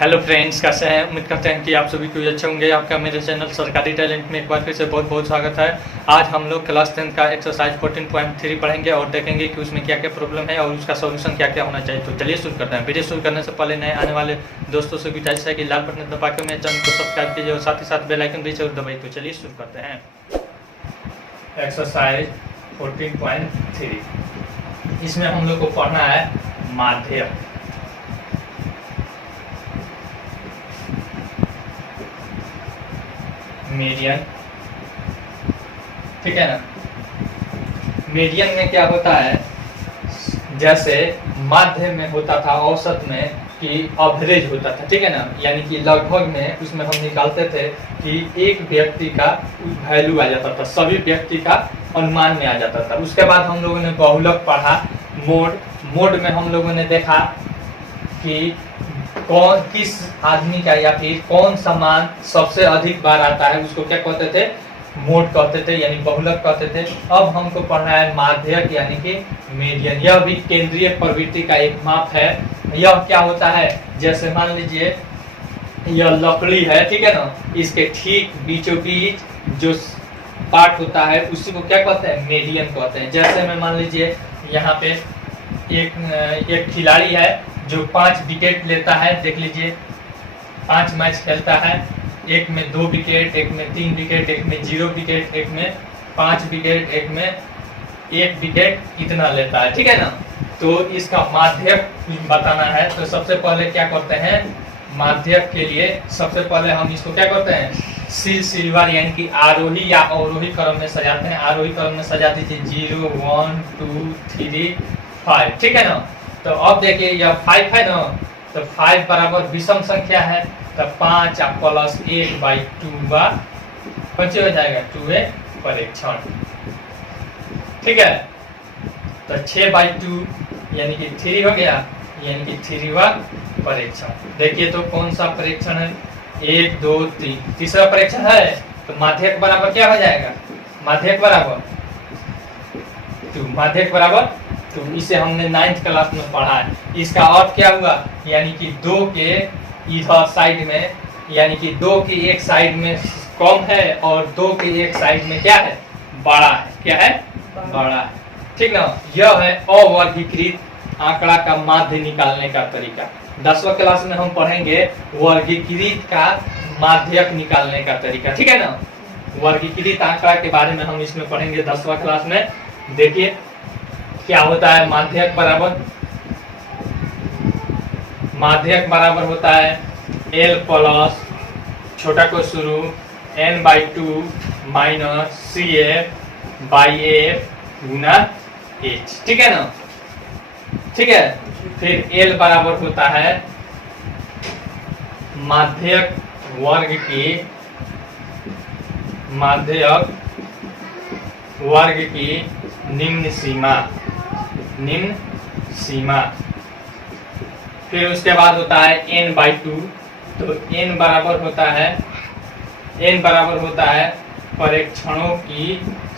Hello friends, कैसे हैं? उम्मीद करते हैं कि आप सभी को अच्छे होंगे। आपका मेरे चैनल सरकारी टैलेंट में एक बार फिर से बहुत बहुत स्वागत है। आज हम लोग क्लास 10 का एक्सरसाइज 14.3 पढ़ेंगे और देखेंगे कि उसमें क्या क्या प्रॉब्लम है और उसका सॉल्यूशन क्या क्या होना चाहिए। तो चलिए शुरू करते हैं। वीडियो शुरू करने से पहले नए आने वाले दोस्तों से गुजारिश है कि लाल बटन दबा के मेरे चैनल को सब्सक्राइब कीजिए और साथ ही साथ बेल आइकन भी जरूर दबाइए। तो चलिए शुरू करते हैं। एक्सरसाइज 14.3, इसमें हम लोग को पढ़ना है माध्यक। मीडियन, ठीक है ना। मीडियन में क्या होता है, जैसे माध्य में होता था औसत में कि एवरेज होता था, ठीक है ना, यानी कि लगभग में उसमें हम निकालते थे कि एक व्यक्ति का वैल्यू आ जाता था, सभी व्यक्ति का अनुमान में आ जाता था। उसके बाद हम लोगों ने बहुलक पढ़ा, मोड में हम लोगों ने देखा कि कौन किस आदमी का या फिर कौन सा मान सबसे अधिक बार आता है, उसको क्या कहते थे, मोड कहते थे, यानी बहुलक कहते थे। अब हमको पढ़ना है माध्यक यानी कि मीडियन। यह भी केंद्रीय प्रवृत्ति का एक माप है। यह क्या होता है, जैसे मान लीजिए यह लकड़ी है, ठीक है ना, इसके ठीक बीचों बीच जो पार्ट होता है उसी को क्या कहते हैं, मीडियन कहते हैं। जैसे में मान लीजिए यहाँ पे एक खिलाड़ी है जो 5 विकेट लेता है। देख लीजिए 5 मैच खेलता है, एक में 2 विकेट, एक में 3 विकेट, एक में 0 विकेट, एक में 5 विकेट, एक में 1 विकेट, इतना लेता है, ठीक है ना। तो इसका माध्यक बताना है, तो सबसे पहले क्या करते हैं, माध्यक के लिए सबसे पहले हम इसको क्या करते हैं, सिलसिलेवार यानी कि आरोही या अवरोही क्रम में सजाते हैं। आरोही क्रम में सजा दीजिए 0 1 2 3 5, ठीक है ना। तो अब देखिए यह 5 है ना, तो 5 बराबर विषम संख्या है, तो 5 प्लस 1/2 बच्चे हो जाएगा 2a परीक्षण, ठीक है। तो 6/2 यानी कि 3 हो गया, यानी कि 3वां परीक्षण। देखिए तो कौन सा परीक्षण है, 1 2 3, तीसरा परीक्षण है। तो माध्यक बराबर क्या हो जाएगा, माध्यक बराबर 2, माध्यक बराबर। तो इसे हमने 9th क्लास में पढ़ा है। इसका अर्थ क्या हुआ, यानी कि 2 के इधर साइड में, यानी कि 2 की एक साइड में कम है और 2 की एक साइड में क्या है, बड़ा है। क्या है, बड़ा है, ठीक ना। यह है अवर्गीकृत आंकड़ा का माध्य निकालने का तरीका। 10वीं क्लास में हम पढ़ेंगे वर्गीकृत का माध्यक निकालने का तरीका, ठीक है ना। वर्गीकृत आंकड़ा के बारे में हम इसमें पढ़ेंगे 10वीं क्लास में। देखिए क्या होता है, माध्यक बराबर होता है L प्लस छोटा को शुरू n/2 माइनस CF/F गुना H, ठीक है ना, ठीक है। फिर L बराबर होता है माध्यक वर्ग की निम्न सीमा। फिर उसके बाद होता है n/2, तो n बराबर होता है परीक्षणों की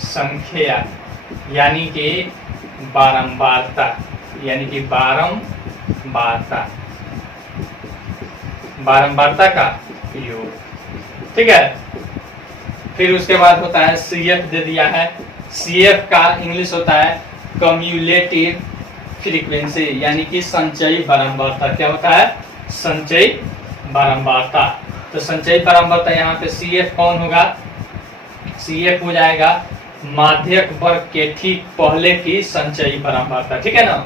संख्या, यानी कि बारंबारता, बारंबारता का योग, ठीक है। फिर उसके बाद होता है CF दे दिया है। CF का इंग्लिश होता है कम्युलेटिव फ्रीक्वेंसी, यानी कि संचयी बारंबारता। क्या होता है, संचयी बारंबारता। तो संचयी बारंबारता यहाँ पे CF कौन होगा, CF हो जाएगा माध्यक वर्ग के ठीक पहले की संचयी बारंबारता, ठीक है ना।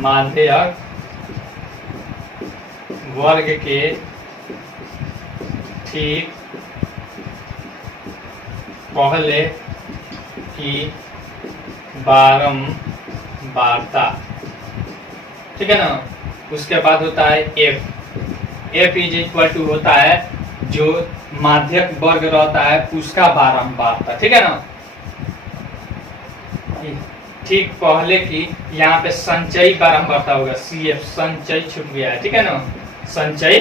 माध्यक वर्ग के ठीक पहले की बारंबारता, ठीक है ना। उसके बाद होता है F इज होता है जो माध्यक वर्ग रहता है उसका बारंबारता, ठीक है ना। ठीक पहले की, यहाँ पे संचयी बारंबारता होगा, CF संचयी छूट गया है, ठीक है ना, संचयी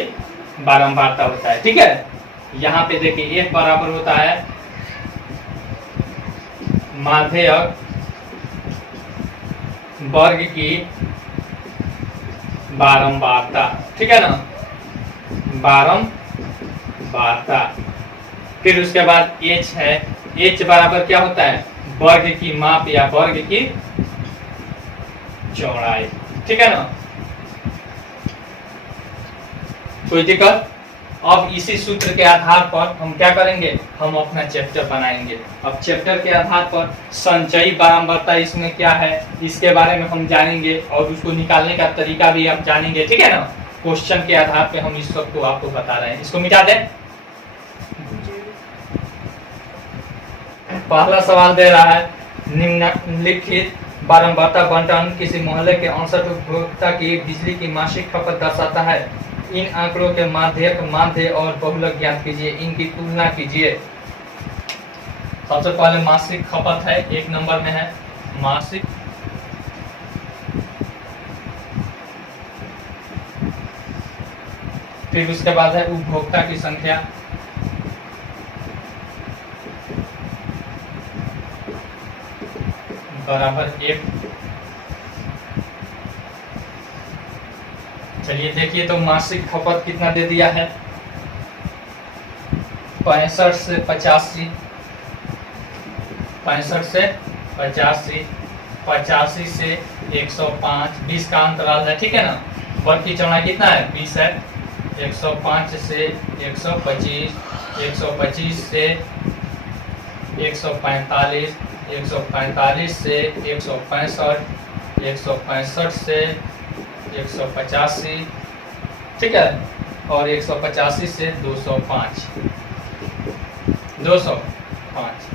बारंबारता होता है, ठीक है। यहाँ पे देखिए F बराबर होता है माध्यक वर्ग की बारंबारता, ठीक है ना। बारंबारता। फिर उसके बाद h है, h बराबर क्या होता है, वर्ग की माप या वर्ग की चौड़ाई, ठीक है ना। कोई दिक्कत? अब इसी सूत्र के आधार पर हम क्या करेंगे, हम अपना चैप्टर बनाएंगे। अब चैप्टर के आधार पर संचयी बारंबारता इसमें क्या है, इसके बारे में हम जानेंगे और उसको निकालने का तरीका भी आप जानेंगे, ठीक है ना। क्वेश्चन के आधार पे हम इस सबको आपको बता रहे हैं। इसको मिटा दें। पहला सवाल दे रहा है, निम्नलिखित बारंबारता बंटन किसी मोहल्ले के 68 उपभोक्ता की बिजली की मासिक खपत दर्शाता है। इन आंकड़ों के माध्य और बहुलक ज्ञात कीजिए, इनकी तुलना कीजिए। सबसे पहले मासिक खपत है, एक नंबर में है मासिक फिर उसके बाद है उपभोक्ता की संख्या, बराबर 1। चलिए देखिए तो मासिक खपत कितना दे दिया है, 65 से 85, 65 से 85, 85 से 105, 20 का अंतराल है, ठीक है ना। वर्ग की चौड़ाई कितना है, 20 है। 105 से 125, 125 से 145, 145 से 165, 165 से 185, ठीक है, और 185 से 205, 205।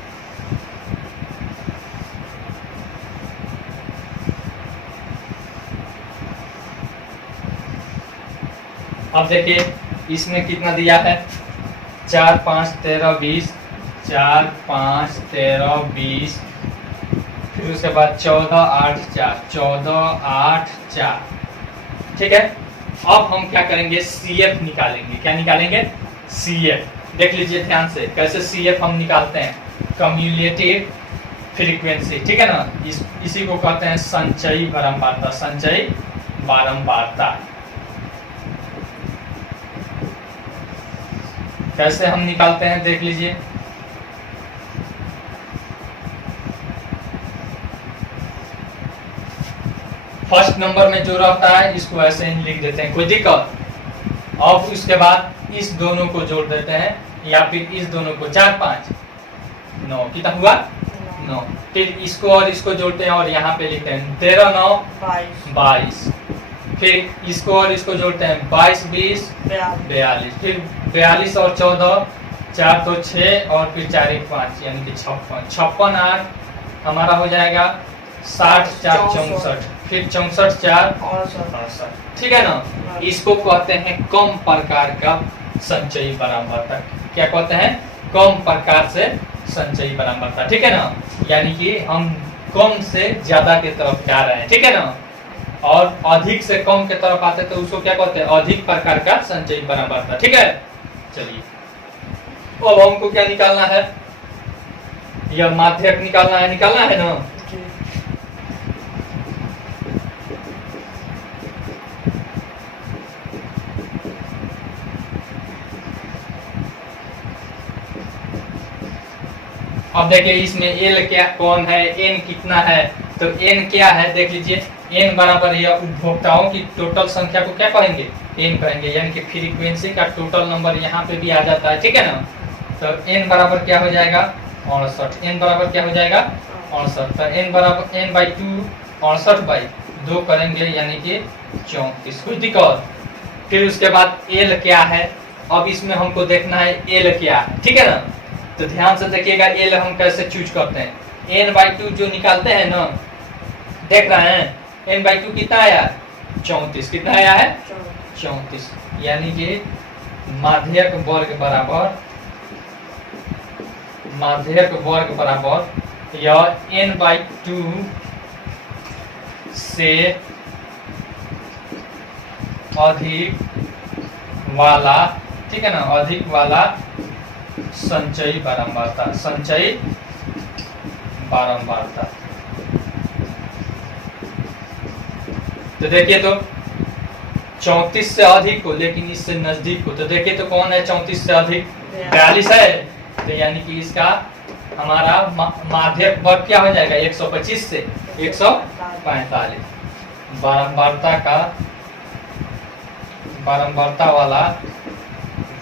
अब देखिए इसमें कितना दिया है, 4, 5, 13, 20, 4, 5, 13, 20, फिर उसके बाद 14, 8, 4, 14, 8, 4, ठीक है। अब हम क्या करेंगे, CF निकालेंगे। क्या निकालेंगे, CF। देख लीजिए ध्यान से कैसे CF हम निकालते हैं, कम्युलेटिव फ्रीक्वेंसी, ठीक है ना। इसी को कहते हैं संचयी बारंबारता, संचयी बारंबारता। कैसे हम निकालते हैं देख लीजिए। फर्स्ट नंबर में जो रहता है इसको ऐसे ही लिख देते हैं, कोई दिक्कत। अब उसके बाद इस दोनों को जोड़ देते हैं या फिर इस दोनों को, 4, 5, 9, कितना हुआ, 9। फिर इसको और इसको जोड़ते हैं और यहाँ पे लिखते हैं 13, 9, 22। फिर इसको और इसको जोड़ते हैं 22, 20, 42। फिर 42 और 14, 4 तो 6 और फिर 4, 1, 5 यानी कि 56। 56, 8 हमारा हो जाएगा 60, 4, 64, फिर 64, 4, 68, ठीक है ना। इसको कहते हैं कम प्रकार का संचयी बारंबारता। क्या कहते हैं, कम प्रकार से संचयी बारंबारता, ठीक है ना। यानी कि हम कम से ज्यादा की तरफ जा रहे हैं, ठीक है ना, और अधिक से कम के तरफ आते तो उसको क्या कहते हैं, अधिक प्रकार का संचयी बारंबारता, ठीक है। चलिए अब हमको क्या निकालना है, यह माध्यक निकालना है ना। अब देखिए इसमें एल क्या कौन है, एन कितना है, तो एन क्या है देख लीजिए। एन बराबर है उपभोक्ताओं की टोटल संख्या को क्या कहेंगे, एन कहेंगे, यानी कि फ्रीक्वेंसी का टोटल नंबर यहाँ पे भी आ जाता है, ठीक है ना। तो एन बराबर क्या हो जाएगा, 68। एन बराबर क्या हो जाएगा, 68। तो एन बराबर एन बाई 2, 68/2 करेंगे यानी कि 34। कुछ दिक्कत। फिर उसके बाद एल क्या है, अब इसमें हमको देखना है एल क्या है, ठीक है ना। तो ध्यान से देखिएगा एल हम कैसे चूज करते हैं। n/2 जो निकालते हैं ना, देख रहे हैं n/2 कितना आया, 34। कितना आया है, 34। यानी कि माध्यक वर्ग बराबर यह n/2 से अधिक वाला, ठीक है ना, अधिक वाला संचयी बारंबारता, संचयी बारंबारता। तो देखिए तो 34 से अधिक हो लेकिन इससे नजदीक हो, तो देखिए तो कौन है 34 से अधिक, 42 है। तो यानी कि इसका हमारा माध्यक वर्ग क्या हो जाएगा 125 से 145, बारंबारता वाला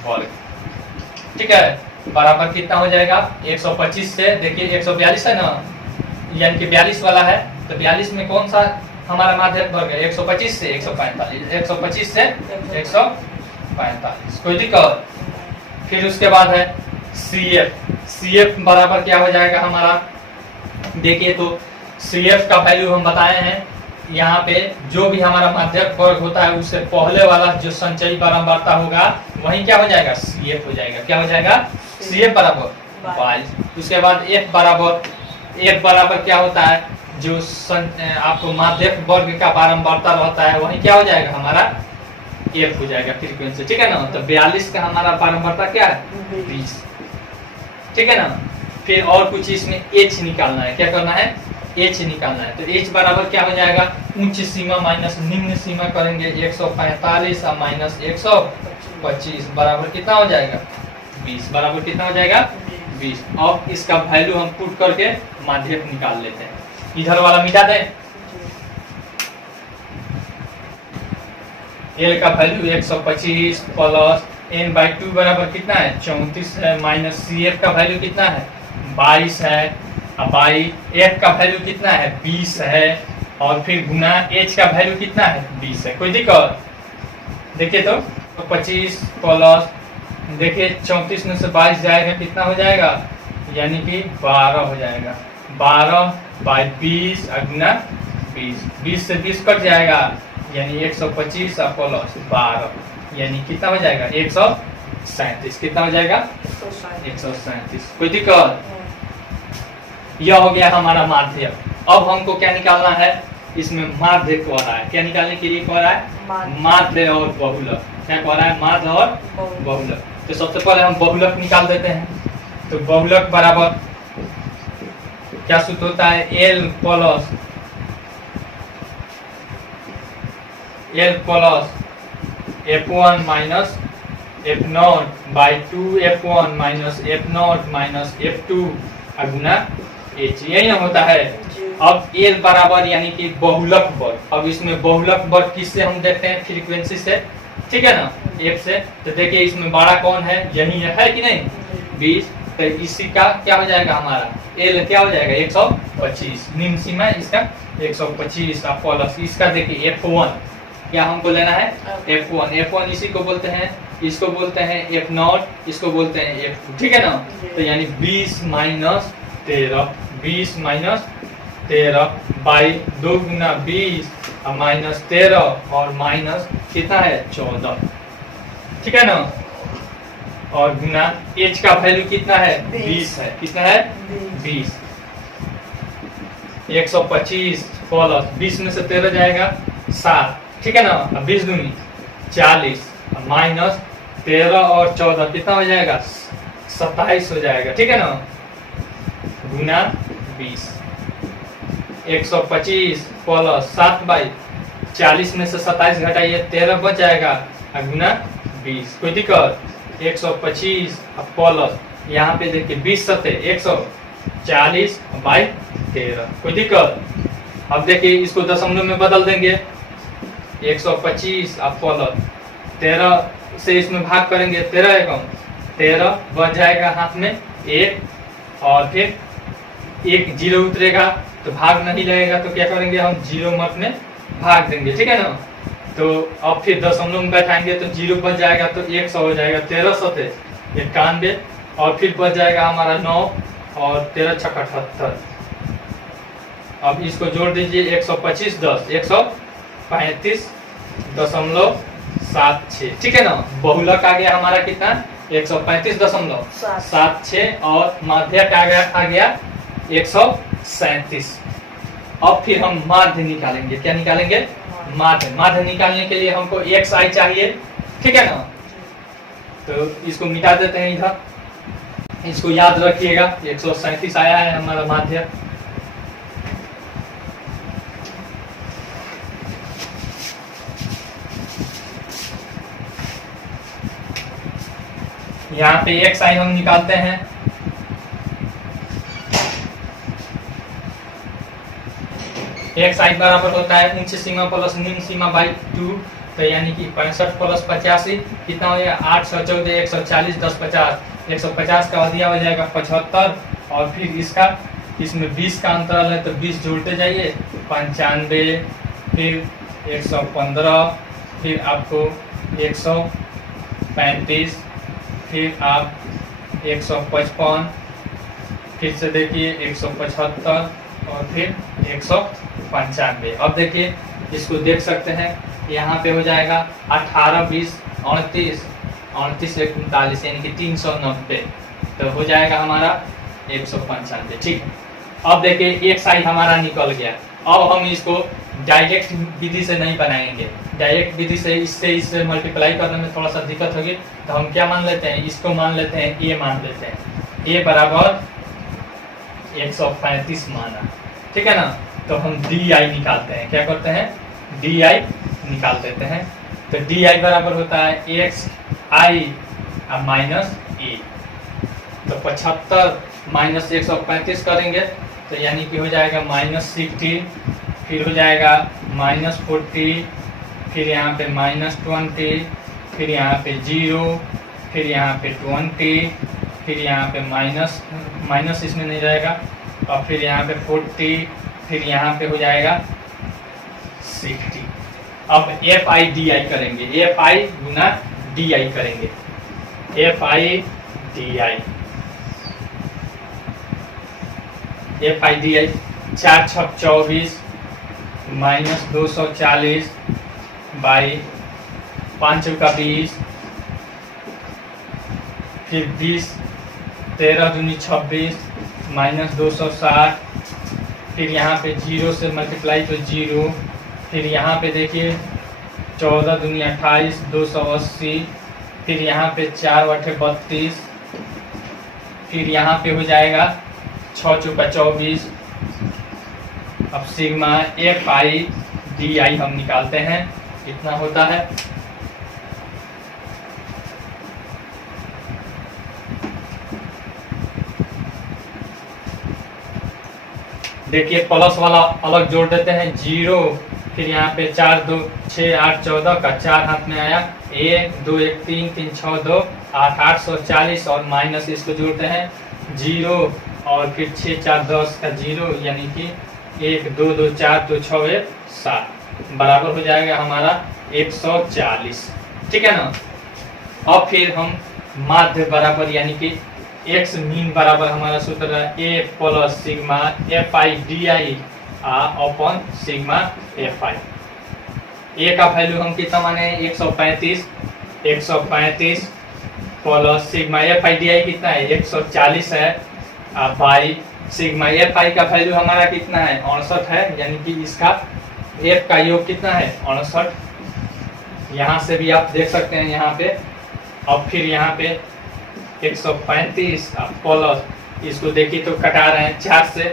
वर्ग। ठीक है, बराबर कितना हो जाएगा 125 से, देखिए 142 है ना, यानी कि 42 वाला है, तो 42 में कौन सा हमारा माध्यक वर्ग है 125 से 145, 125 से 145, कोई दिक्कत। फिर उसके बाद है CF बराबर क्या हो जाएगा हमारा, देखिए तो CF का वैल्यू हम बताए हैं, यहाँ पे जो भी हमारा माध्यक वर्ग होता है उससे पहले वाला जो संचयी बारंबारता होगा वही क्या हो जाएगा CF हो जाएगा, क्या हो जाएगा CF बराबर 22। उसके बाद F बराबर क्या होता है, जो आपको माध्यक वर्ग का बारंबारता रहता है वही क्या हो जाएगा हमारा F हो जाएगा फ्रीक्वेंसी। ठीक है ना, तो 42 का हमारा बारंबारता क्या है 20। ठीक है ना, फिर और कुछ इसमें H निकालना है, क्या करना है H निकालना है, तो H बराबर क्या हो जाएगा, उच्च सीमा माइनस निम्न सीमा करेंगे 145 और माइनस 125 बराबर कितना हो जाएगा 20, बराबर कितना हो जाएगा 20। अब इसका वैल्यू हम पुट करके माध्यक निकाल लेते हैं, इधर वाला मिटा दें। L का वैल्यू 125 प्लस n/2 बराबर कितना है 34 है, माइनस CF का वैल्यू कितना है 22 है, अब F का वैल्यू कितना है 20 है, और फिर गुना H का वैल्यू कितना है 20 है, कोई दिक्कत। देखिए तो 25 प्लस देखिए 34 में से 22 जाएगा कितना हो जाएगा, यानी कि 12 हो जाएगा, 12/20 गुना 20 से 20 कट जाएगा, यानी 125 प्लस 12 यानी कितना हो जाएगा 137, कितना हो जाएगा 137, कोई दिक्कत। यह हो गया हमारा माध्य। अब हमको क्या निकालना है, इसमें माध्य को रहा है, क्या निकालने के लिए कह रहा है माध्य और बहुलक, क्या कह रहा है माध्य और बहुलक। तो सबसे पहले हम बहुलक निकाल देते हैं, तो बहुलक बराबर क्या सूत्र होता है L plus F1 minus F0/2 F1 minus F0 minus F2 गुना H, यही ना होता है। अब L बराबर यानी कि बहुलक वर्ग, अब इसमें बहुलक वर्ग किससे हम देखते हैं फ्रीक्वेंसी से, ठीक है ना F से, तो देखिए इसमें बड़ा कौन है यही है कि नहीं 20, तो इसी का क्या हो जाएगा हमारा L क्या हो जाएगा 125, निम्न सीमा इसका 125 प्लस इसका देखिए F1 क्या हमको लेना है F1 इसी को बोलते हैं, इसको बोलते हैं F0, इसको बोलते हैं F2, ठीक है ना। तो यानी 20 माइनस 13 बाई 2 गुना 20 और माइनस 13 और माइनस कितना है 14, ठीक है ना, और गुना H का वैल्यू कितना है 20 है, कितना है 20, 125 प्लस 20 में से 13 जाएगा 7, ठीक है ना, 20 दूनी 40 माइनस 13 और 14 कितना हो जाएगा 27 हो जाएगा, ठीक है ना, गुना 20, 125 प्लस 7/40 में से 27 घटाइए 13 बच जाएगा गुना 20, कोई दिक्कत। 125 प्लस यहाँ पे देखिए 20 सत्ते 140/13, कोई दिक्कत। अब देखिए इसको दशमलव में बदल देंगे, 125 प्लस 13 से इसमें भाग करेंगे 13 एकम 13 बच जाएगा हाथ में 1, और फिर 1 0 उतरेगा तो भाग नहीं लगेगा, तो क्या करेंगे हम 0 मत में भाग देंगे, ठीक है ना। तो अब फिर दशमलव में बैठाएंगे तो 0 बच जाएगा तो 100 हो जाएगा, 13 सत्ते 91, और फिर बच जाएगा हमारा 9 और 13 × 78। अब इसको जोड़ दीजिए 125 10 135.76, ठीक है ना। बहुलक आ गया हमारा कितना 135.76 और माध्यक आ गया 137। अब फिर हम माध्य निकालेंगे, क्या निकालेंगे माध्य निकालने के लिए हमको xi चाहिए, ठीक है ना। तो इसको मिटा देते हैं इधर, इसको याद रखिएगा 137 आया है हमारा माध्य। यहाँ पे एक्स आई हम निकालते हैं, एक्स आई बराबर होता है उच्च सीमा प्लस निम्न सीमा बाई 2, तो यानी कि 65 प्लस 85 कितना हो जाएगा 814, 140, 10 50, 150 का अधिया हो जाएगा 75, और फिर इसका इसमें 20 का अंतराल है तो 20 जोड़ते जाइए, 95, फिर 115, फिर आपको 135, फिर आप 155, फिर से देखिए 175 और फिर 195। अब देखिए इसको देख सकते हैं, यहाँ पे हो जाएगा 18, 20, 29, 29 एक 39 यानी कि 390, तो हो जाएगा हमारा 195। ठीक है, अब देखिए एक्स आई हमारा निकल गया। अब हम इसको डायरेक्ट विधि से नहीं बनाएंगे, डायरेक्ट विधि से इससे मल्टीप्लाई करने में थोड़ा सा दिक्कत होगी, तो हम क्या मान लेते हैं, इसको मान लेते हैं ए मान लेते हैं, ए बराबर 135 माना, ठीक है ना। तो हम डी आई निकालते हैं, क्या करते हैं, डी आई निकाल देते हैं। तो डी आई बराबर होता है एक्स आई माइनस ए, तो 75 माइनस 135 करेंगे तो यानी कि हो जाएगा -60, फिर हो जाएगा -40, फिर यहाँ पे -20, फिर यहाँ पे 0, फिर यहाँ पे 20, फिर यहाँ पे माइनस इसमें नहीं जाएगा, और फिर यहाँ पे 40, फिर यहाँ पे हो जाएगा 60। अब एफ आई डी आई करेंगे, F I Guna D I करेंगे, F i d I, F i d आई 4 छक 24 -240 बाई 5 चौका 20, फिर 20, 13 दूनी 26 -260, फिर यहाँ पे 0 से मल्टीप्लाई तो 0, फिर यहाँ पे देखिए 14 दूनी 28, 280, फिर यहाँ पे 4 8 32, फिर यहाँ पे हो जाएगा 6 चौका 24। अब सिग्मा एफ आई डी आई हम निकालते हैं, कितना होता है, देखिए प्लस वाला अलग जोड़ देते हैं 0, फिर यहाँ पे 4 2 6 8 14 का 4 हाथ में आया, 1 2 1 3 3 6 2 8 840, और माइनस इसको जोड़ते हैं 0, और फिर 6 4 10 का 0 यानी कि 1 2 2 4 2 6 1 7 बराबर हो जाएगा हमारा 140, ठीक है ना। अब फिर हम माध्य बराबर यानी कि एक्स मीन बराबर हमारा सूत्र है a plus sigma f i d i upon sigma f i. A का वैल्यू हम कितना माने 135, 135 plus sigma f i d i कितना है 140 है, बाई सिग्मा एफ आई का वैल्यू हमारा कितना है 68 है, यानी कि इसका एफ का योग कितना है 68। यहाँ से भी आप देख सकते हैं यहाँ पे। अब फिर यहाँ पे 135 प्लस इसको देखिए तो कटा रहे हैं 4 से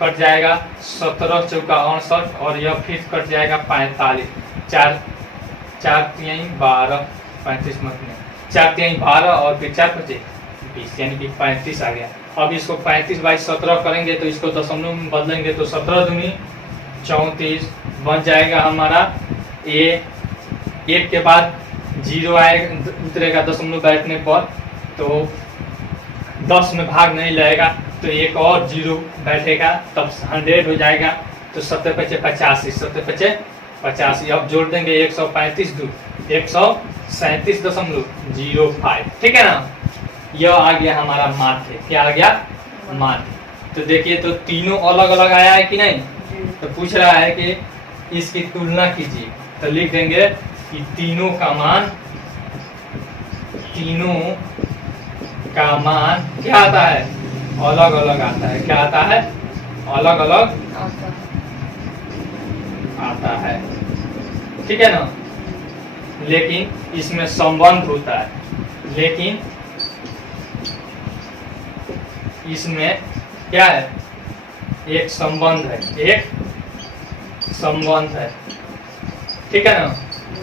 कट जाएगा 17 चौका 68, और यह फिर कट जाएगा 45, 4 4 3 12 35 मत में 4 3 12 और फिर 4 5 20 यानी कि 35 आ गया। अब इसको 35/17 करेंगे तो इसको दशमलव में बदलेंगे तो 17 दूनी 34 बन जाएगा हमारा ए। एक के बाद 0 आएगा उतरेगा दशमलव बैठने पर, तो 10 में भाग नहीं लगेगा तो एक और 0 बैठेगा तब 100 हो जाएगा, तो 70 × 85 70 × 85। अब जोड़ देंगे 135 2 137.05, ठीक है ना। यह आ गया हमारा माध्य। क्या आ गया माध्य। तो देखिए तो तीनों अलग अलग आया है कि नहीं, तो पूछ रहा है कि इसकी तुलना कीजिए, तो लिख देंगे कि तीनों का मान क्या आता है अलग अलग आता है। क्या आता है अलग अलग आता है, ठीक है ना। लेकिन इसमें संबंध होता है, लेकिन इसमें क्या है एक संबंध है, एक संबंध है, ठीक है ना।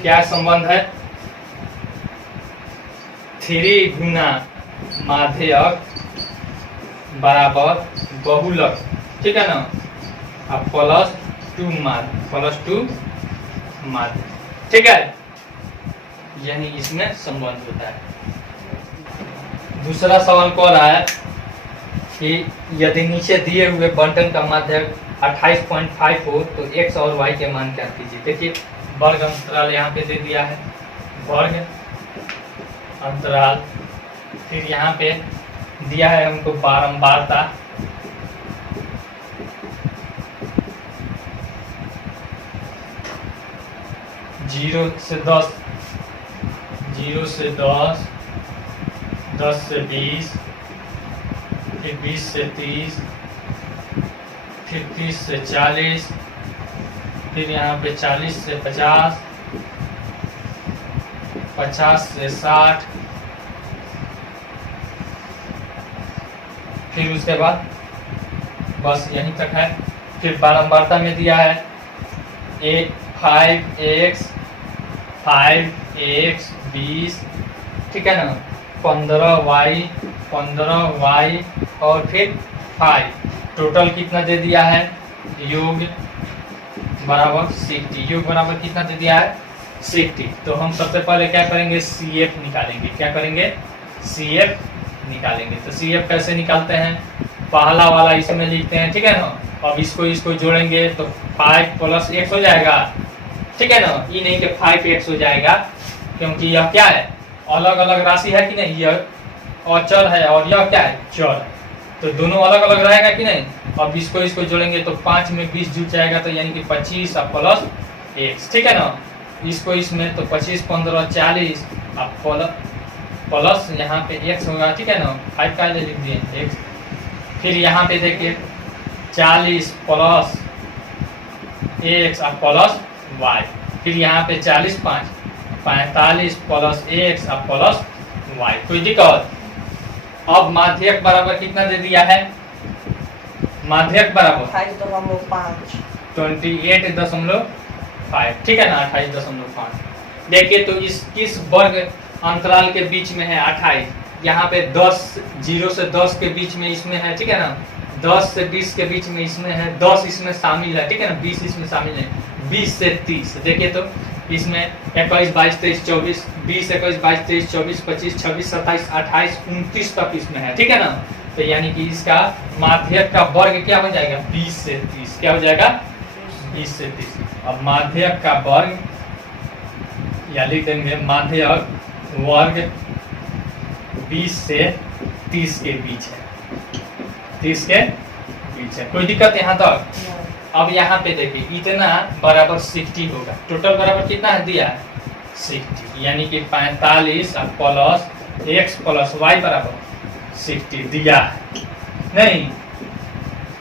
क्या संबंध है 3 गुना माध्यक बराबर बहुलक, ठीक है ना, अब +2 माध्य, ठीक है, यानी इसमें संबंध होता है। दूसरा सवाल कह रहा है कि यदि नीचे दिए हुए बंटन का माध्यक 28.5 हो तो x और y के मान क्या कीजिए। देखिए वर्ग अंतराल यहाँ पे दे दिया है, वर्ग अंतराल, फिर यहाँ पे दिया है हमको बारंबारता, जीरो से 10, 10 से 20, फिर 20 से 30, फिर 30 से 40, फिर यहाँ पे 40 से 50, 50 से 60, फिर उसके बाद बस यहीं तक है। फिर बारंबारता में दिया है 5x 20, ठीक है ना, 15y और फिर 5, टोटल कितना दे दिया है, योग बराबर 60, योग बराबर कितना दे दिया है 60। तो हम सबसे पहले क्या करेंगे, CF निकालेंगे। क्या करेंगे, CF निकालेंगे। तो CF कैसे निकालते हैं, पहला वाला इसमें लिखते हैं, ठीक है ना, अब इसको जोड़ेंगे तो 5 + x हो जाएगा, ठीक है ना, ये नहीं कि 5x हो जाएगा, क्योंकि यह क्या है, अलग अलग राशि है कि नहीं, यह अचर है और यह क्या है, चर है, तो दोनों अलग अलग रहेगा कि नहीं। अब इसको जोड़ेंगे तो 5 में 20 जुड़ जाएगा, तो यानी कि 25 और प्लस x, ठीक है ना, इसको इसमें तो 25 15 40 अब प्लस यहाँ पे x होगा, ठीक है ना, 5 का लिख दिए x, फिर यहाँ पे देखिए 40 प्लस x और प्लस y, फिर यहाँ पे 40 5 45 प्लस x और प्लस y, कोई दिक्कत। अब माध्यक बराबर कितना दे दिया है, माध्यक बराबर 28.5, ठीक है ना, 28.5। देखिए तो इस किस वर्ग अंतराल के बीच में है 28, यहाँ पे 0 से 10 के बीच में इसमें है, ठीक है ना, 10 से 20 के बीच में इसमें है, 10 इसमें शामिल है, ठीक है ना, 20 इसमें शामिल है, 20 से 30, देखिए तो इसमें 21 22 23 24, 20 21 22 23 24 25 26 27 28 29 तक इसमें है, ठीक है ना, तो यानी कि इसका माध्यक का वर्ग क्या हो जाएगा, 20 से 30, क्या हो जाएगा 20 से 30। अब माध्यक का वर्ग या लिख देंगे माध्यक वर्ग 20 से 30 के बीच है, 30 के बीच है, कोई दिक्कत यहाँ तक। अब यहाँ पे देखिए इतना बराबर 60 होगा, टोटल बराबर कितना है दिया है 60, यानी कि 45 प्लस x प्लस y बराबर 60 दिया है,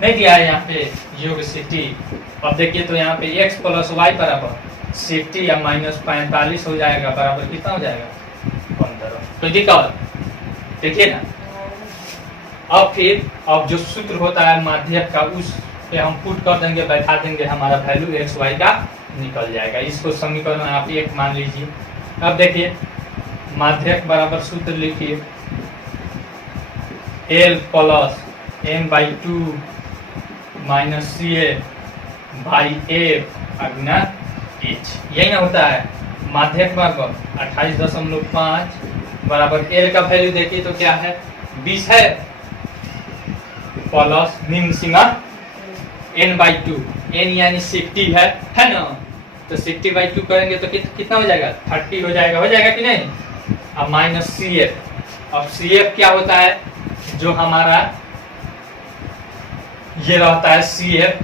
नहीं दिया है यहाँ पे योग 60। अब देखिए तो यहाँ पे x प्लस y बराबर 60 या -45 हो जाएगा, बराबर कितना हो जाएगा 15, कोई दिक्कत, देखिए ना। अब जो सूत्र होता है माध्यक का उस पे हम पुट कर देंगे, बैठा देंगे, हमारा वैल्यू x y का निकल जाएगा। इसको समीकरण आप 1 मान लीजिए। अब देखिए माध्यक बराबर सूत्र लिखिए L plus m/2 minus CA/F गुना H, यही ना होता है। माध्यक बराबर 28.5 बराबर L का वैल्यू देखिए तो क्या है 20 है, प्लस निम्न सीमा n/2, n यानी 60 है ना, तो 60/2 करेंगे तो कितना हो जाएगा 30 हो जाएगा कि नहीं। अब माइनस CF, अब CF क्या होता है, जो हमारा ये रहता है CF,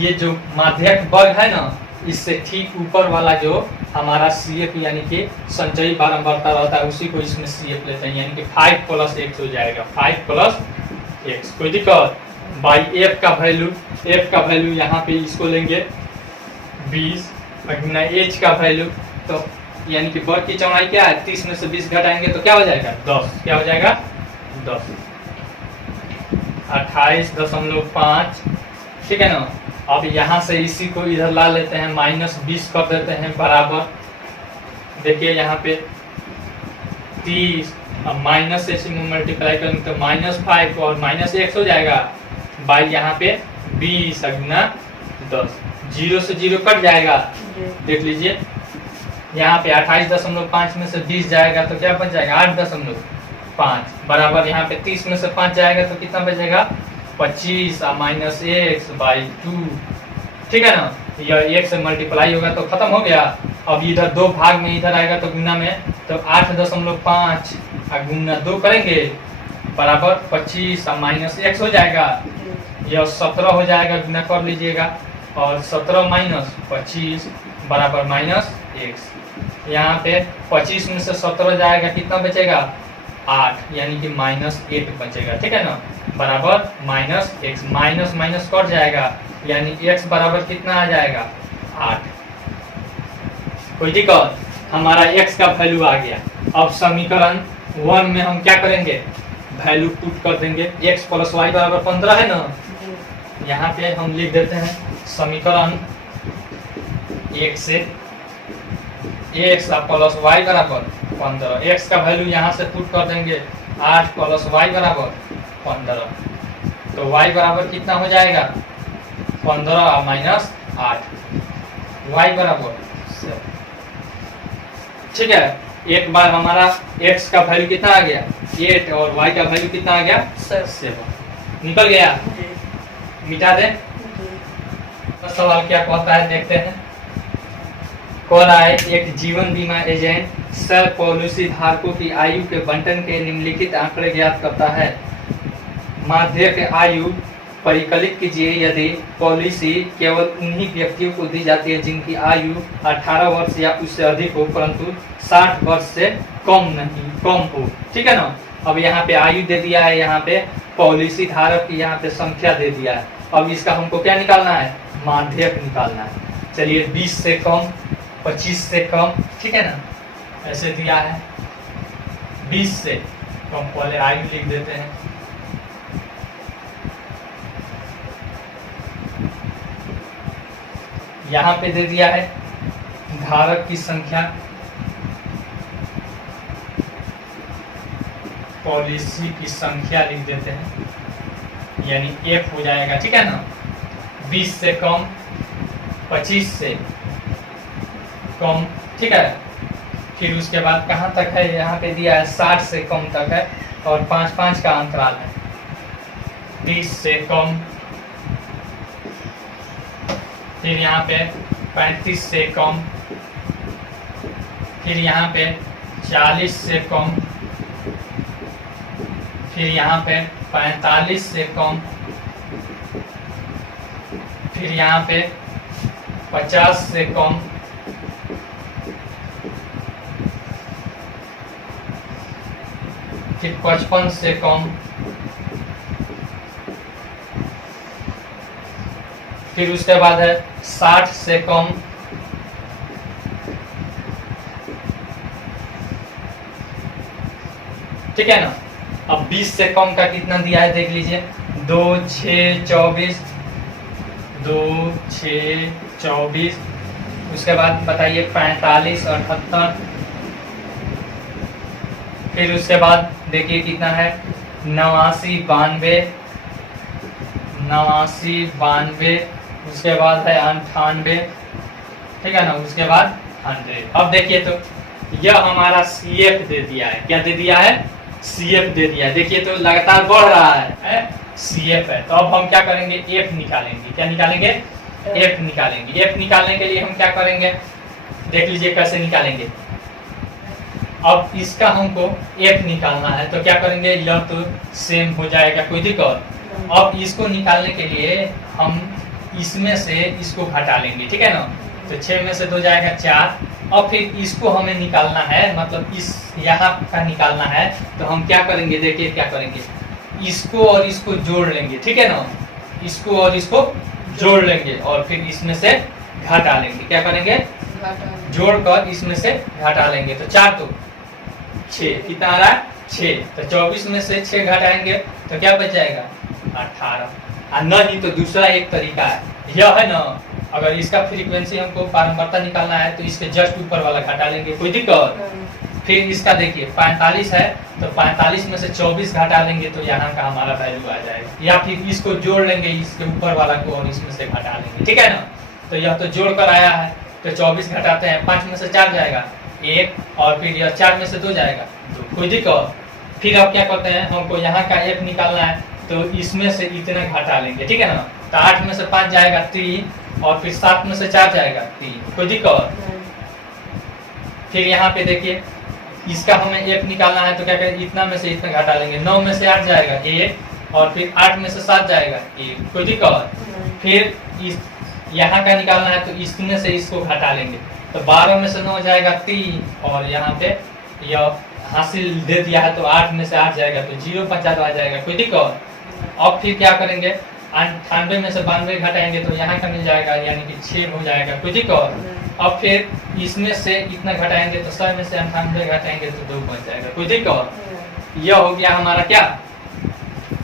ये जो माध्यक वर्ग है ना, इससे ठीक ऊपर वाला जो हमारा CF यानी कि संचयी बारंबारता रहता है, उसी को इसमें CF लेते हैं, यानी कि 5 + x हो जाएगा, 5 + x, कोई दिक्कत। बाई f का वैल्यू यहाँ पे इसको लेंगे 20 गुना h का वैल्यू, तो यानी कि वर्ग की चौड़ाई क्या है 30 में से 20 घटाएंगे तो क्या हो जाएगा 10, क्या हो जाएगा 10, 28.5, ठीक है ना। अब यहाँ से इसी को इधर ला लेते हैं, -20 कर देते हैं, बराबर देखिए यहाँ पे 30 अब माइनस से इसी में मल्टीप्लाई करेंगे तो -5 और -x हो जाएगा बाई यहाँ पे 20 गुना 10, 0 से 0 कट जाएगा। देख लीजिए यहाँ पे 28.5 में से 20 जाएगा तो क्या बच जाएगा 8.5 बराबर यहाँ पे 30 में से 5 जाएगा तो कितना बचेगा 25 माइनस एक्स बाई 2। ठीक है ना, यह 1 से मल्टीप्लाई होगा तो खत्म हो गया। अब इधर 2 भाग में इधर आएगा तो गुना में तो 8.5 गुना 2 करेंगे बराबर 25 माइनस एक्स हो जाएगा, यह 17 हो जाएगा, गुना कर लीजिएगा और 17 माइनस 25 बराबर माइनस एक्स। यहाँ पे 25 में से 17 जाएगा कितना बचेगा 8 यानी कि -8 बचेगा। ठीक है ना, बराबर minus x, minus minus cut जाएगा यानी x बराबर कितना आ जाएगा 8। कोई दिक्कत, हमारा x का वैल्यू आ गया। अब समीकरण 1 में हम क्या करेंगे वैल्यू पुट कर देंगे, x प्लस वाई बराबर 15 है ना, यहाँ पे हम लिख देते हैं समीकरण 1 से x प्लस वाई बराबर 15, x का वैल्यू यहाँ से पुट कर देंगे 8 प्लस वाई बराबर 15, तो y बराबर कितना हो जाएगा 15 माइनस 8, y बराबर 7। ठीक है, एक बार हमारा x का वैल्यू कितना आ गया 8 और y का वैल्यू कितना आ गया 7, निकल गया, मिटा दे। सवाल क्या कहता है देखते हैं। कह रहा है एक जीवन बीमा एजेंट सर पॉलिसी धारकों की आयु के बंटन के निम्नलिखित आंकड़े ज्ञात करता है। माध्यक आयु परिकलित कीजिए यदि पॉलिसी केवल उन्हीं व्यक्तियों को दी जाती है जिनकी आयु 18 वर्ष या उससे अधिक हो परंतु 60 वर्ष से कम हो। ठीक है ना, अब यहाँ पे आयु दे दिया है, यहाँ पे पॉलिसी धारक की यहाँ पे संख्या दे दिया है। अब इसका हमको क्या निकालना है माध्यक निकालना है। चलिए 20 से कम 25 से कम, ठीक है ना, ऐसे दिया है 20 से कम, पहले आयु लिख देते हैं। यहाँ पे दे दिया है धारक की संख्या, पॉलिसी की संख्या लिख देते हैं यानी F हो जाएगा। ठीक है ना, 20 से कम 25 से कम, ठीक है। फिर उसके बाद कहाँ तक है, यहाँ पे दिया है 60 से कम तक है और 5-5 का अंतराल है। 30 से कम, फिर यहाँ पे 35 से कम, फिर यहाँ पे 40 से कम, फिर यहाँ पे 45 से कम, फिर यहाँ पे 50 से कम, फिर 55 से कम, फिर उसके बाद है 60 से कम, ठीक है ना। अब 20 से कम का कितना दिया है देख लीजिए, 2, 6, 24, 2, 6, 24, उसके बाद बताइए 45, 78, फिर उसके बाद देखिए कितना है 89, 92, 89, 92, उसके बाद है 98, ठीक है ना, उसके बाद 100। अब देखिए तो यह हमारा CF दे दिया है, क्या दे दिया है CF दे दिया है। देखिए तो लगातार बढ़ रहा है CF है। तो अब हम क्या करेंगे F निकालेंगे, क्या निकालेंगे F निकालेंगे। F निकालने के लिए हम क्या करेंगे देख लीजिए कैसे निकालेंगे। अब इसका हमको F निकालना है तो क्या करेंगे, यह तो सेम हो जाएगा, कोई दिक्कत। अब इसको निकालने के लिए हम इसमें से इसको घटा लेंगे, ठीक है ना। तो 6 में से 2 जाएगा 4। अब फिर इसको हमें निकालना है, मतलब इस यहाँ का निकालना है, तो हम क्या करेंगे देखिए क्या करेंगे, इसको और इसको जोड़ लेंगे, ठीक है ना। इसको और इसको जोड़ लेंगे और फिर इसमें से घटा लेंगे, क्या करेंगे जोड़कर इसमें से घटा लेंगे। तो 4 तो 6, कितना आ रहा है 6। तो 24 में से 6 घटाएंगे तो क्या बच जाएगा 18। नहीं तो दूसरा एक तरीका है, यह है ना, अगर इसका फ्रीक्वेंसी हमको बारंबारता निकालना है तो इसके जस्ट ऊपर वाला घटा लेंगे, कोई दिक्कत। फिर इसका देखिए 45 है, तो 45 में से 24 घटा लेंगे तो यहाँ का हमारा वैल्यू आ जाएगा, या फिर इसको जोड़ लेंगे इसके ऊपर वाला को और इसमें से घटा लेंगे, ठीक है ना। तो यह तो जोड़ कर आया है, तो 24 घटाते हैं, 5 में से 4 जाएगा 1, और फिर यह 4 में से 2 जाएगा 2, कोई दिक्कत। फिर आप क्या करते हैं, हमको यहाँ का 1 निकालना है, तो इसमें से इतना घटा लेंगे, ठीक है ना। तो 8 में से 5 जाएगा 3, और फिर 7 में से 4 जाएगा 3, कोई दिक्कत। फिर यहाँ पे देखिए इसका हमें 1 निकालना है, तो क्या करें, इतना में से इतना घटा लेंगे, 9 में से 8 जाएगा 1, और फिर 8 में से 7 जाएगा 1, कोई दिक्कत। फिर इस यहाँ का निकालना है, तो इसमें से इसको घटा लेंगे, तो 12 में से 9 जाएगा 3, और यहाँ पे यह हासिल दे दिया है, तो 8 में से 8 जाएगा, तो 0 50 आ जाएगा, कोई दिक्कत। अब फिर क्या करेंगे, 98 में से 92 घटाएंगे, तो यहाँ का मिल जाएगा, यानी कि 6 हो जाएगा, कोई दिक्कत। अब फिर इसमें से इतना घटाएंगे, तो 100 में से 98 घटाएंगे, तो 2 बच जाएगा, कोई दिक्कत। यह हो गया हमारा क्या,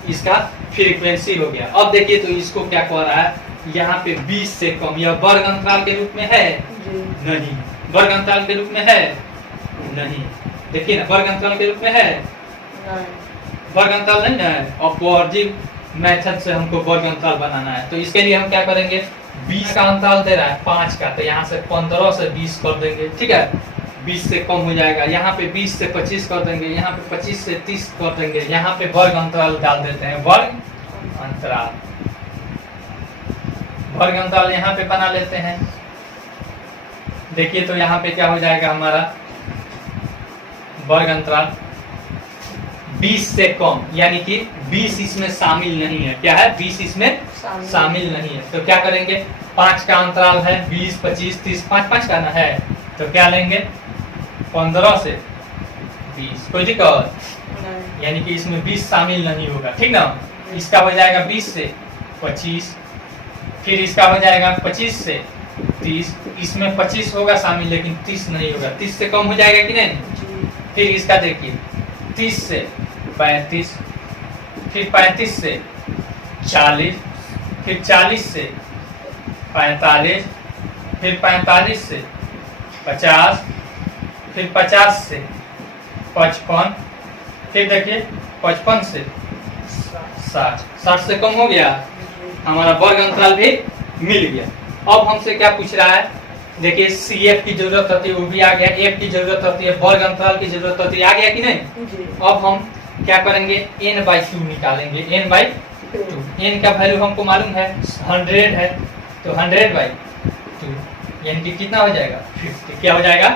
इसका फ्रीक्वेंसी हो गया। अब देखिए तो इसको क्या कह रहा है, यहाँ पे 20 से कम, यह वर्ग अंतराल के रूप में है नहीं, वर्ग अंतराल के रूप में है नहीं, देखिए ना वर्ग अंतराल के रूप में है, वर्ग अंतराल नहीं है। और पॉजिटिव मेथड से हमको वर्ग अंतराल बनाना है, तो इसके लिए हम क्या करेंगे, 20 का अंतराल दे रहा है 5 का, तो यहाँ से 15 से 20 कर देंगे, ठीक है, 20 से कम हो जाएगा। यहाँ पे 20 से 25 कर देंगे, यहाँ पे 25 से 30 कर देंगे, यहाँ पे वर्ग अंतराल डाल देते हैं, वर्ग अंतराल, वर्ग अंतराल यहाँ पे बना लेते हैं। देखिए तो यहाँ पे क्या हो जाएगा हमारा वर्ग अंतराल 20 से कम, यानी कि 20 इसमें शामिल नहीं है, क्या है, 20 इसमें शामिल नहीं है। तो क्या करेंगे, 5 का अंतराल है, 20 25 30, 5 का ना है, तो क्या लेंगे 15 से 20, कोई दिक्कत, यानी कि इसमें 20 शामिल नहीं होगा, ठीक ना। इसका हो जाएगा 20 से 25, फिर इसका हो जाएगा 25 से 30, इसमें 25 होगा शामिल, लेकिन 30 नहीं होगा, 30 से कम हो जाएगा कि नहीं। फिर इसका देखिए 30 से 35, फिर 35 से 40, फिर 40 से 45, फिर 45 से 50, फिर 50 से 55, फिर देखिए 55 से 60, 60 से कम हो गया, हमारा वर्ग अंतराल भी मिल गया। अब हमसे क्या पूछ रहा है, देखिए CF की जरूरत होती है, वो भी आ गया, F की जरूरत होती है, वर्ग अंतराल की जरूरत होती है, आ गया कि नहीं। अब हम क्या करेंगे, n/2 निकालेंगे, n/2, n का वैल्यू हमको मालूम है 100 है, तो 100/2 यानी कि कितना हो जाएगा 50, क्या हो जाएगा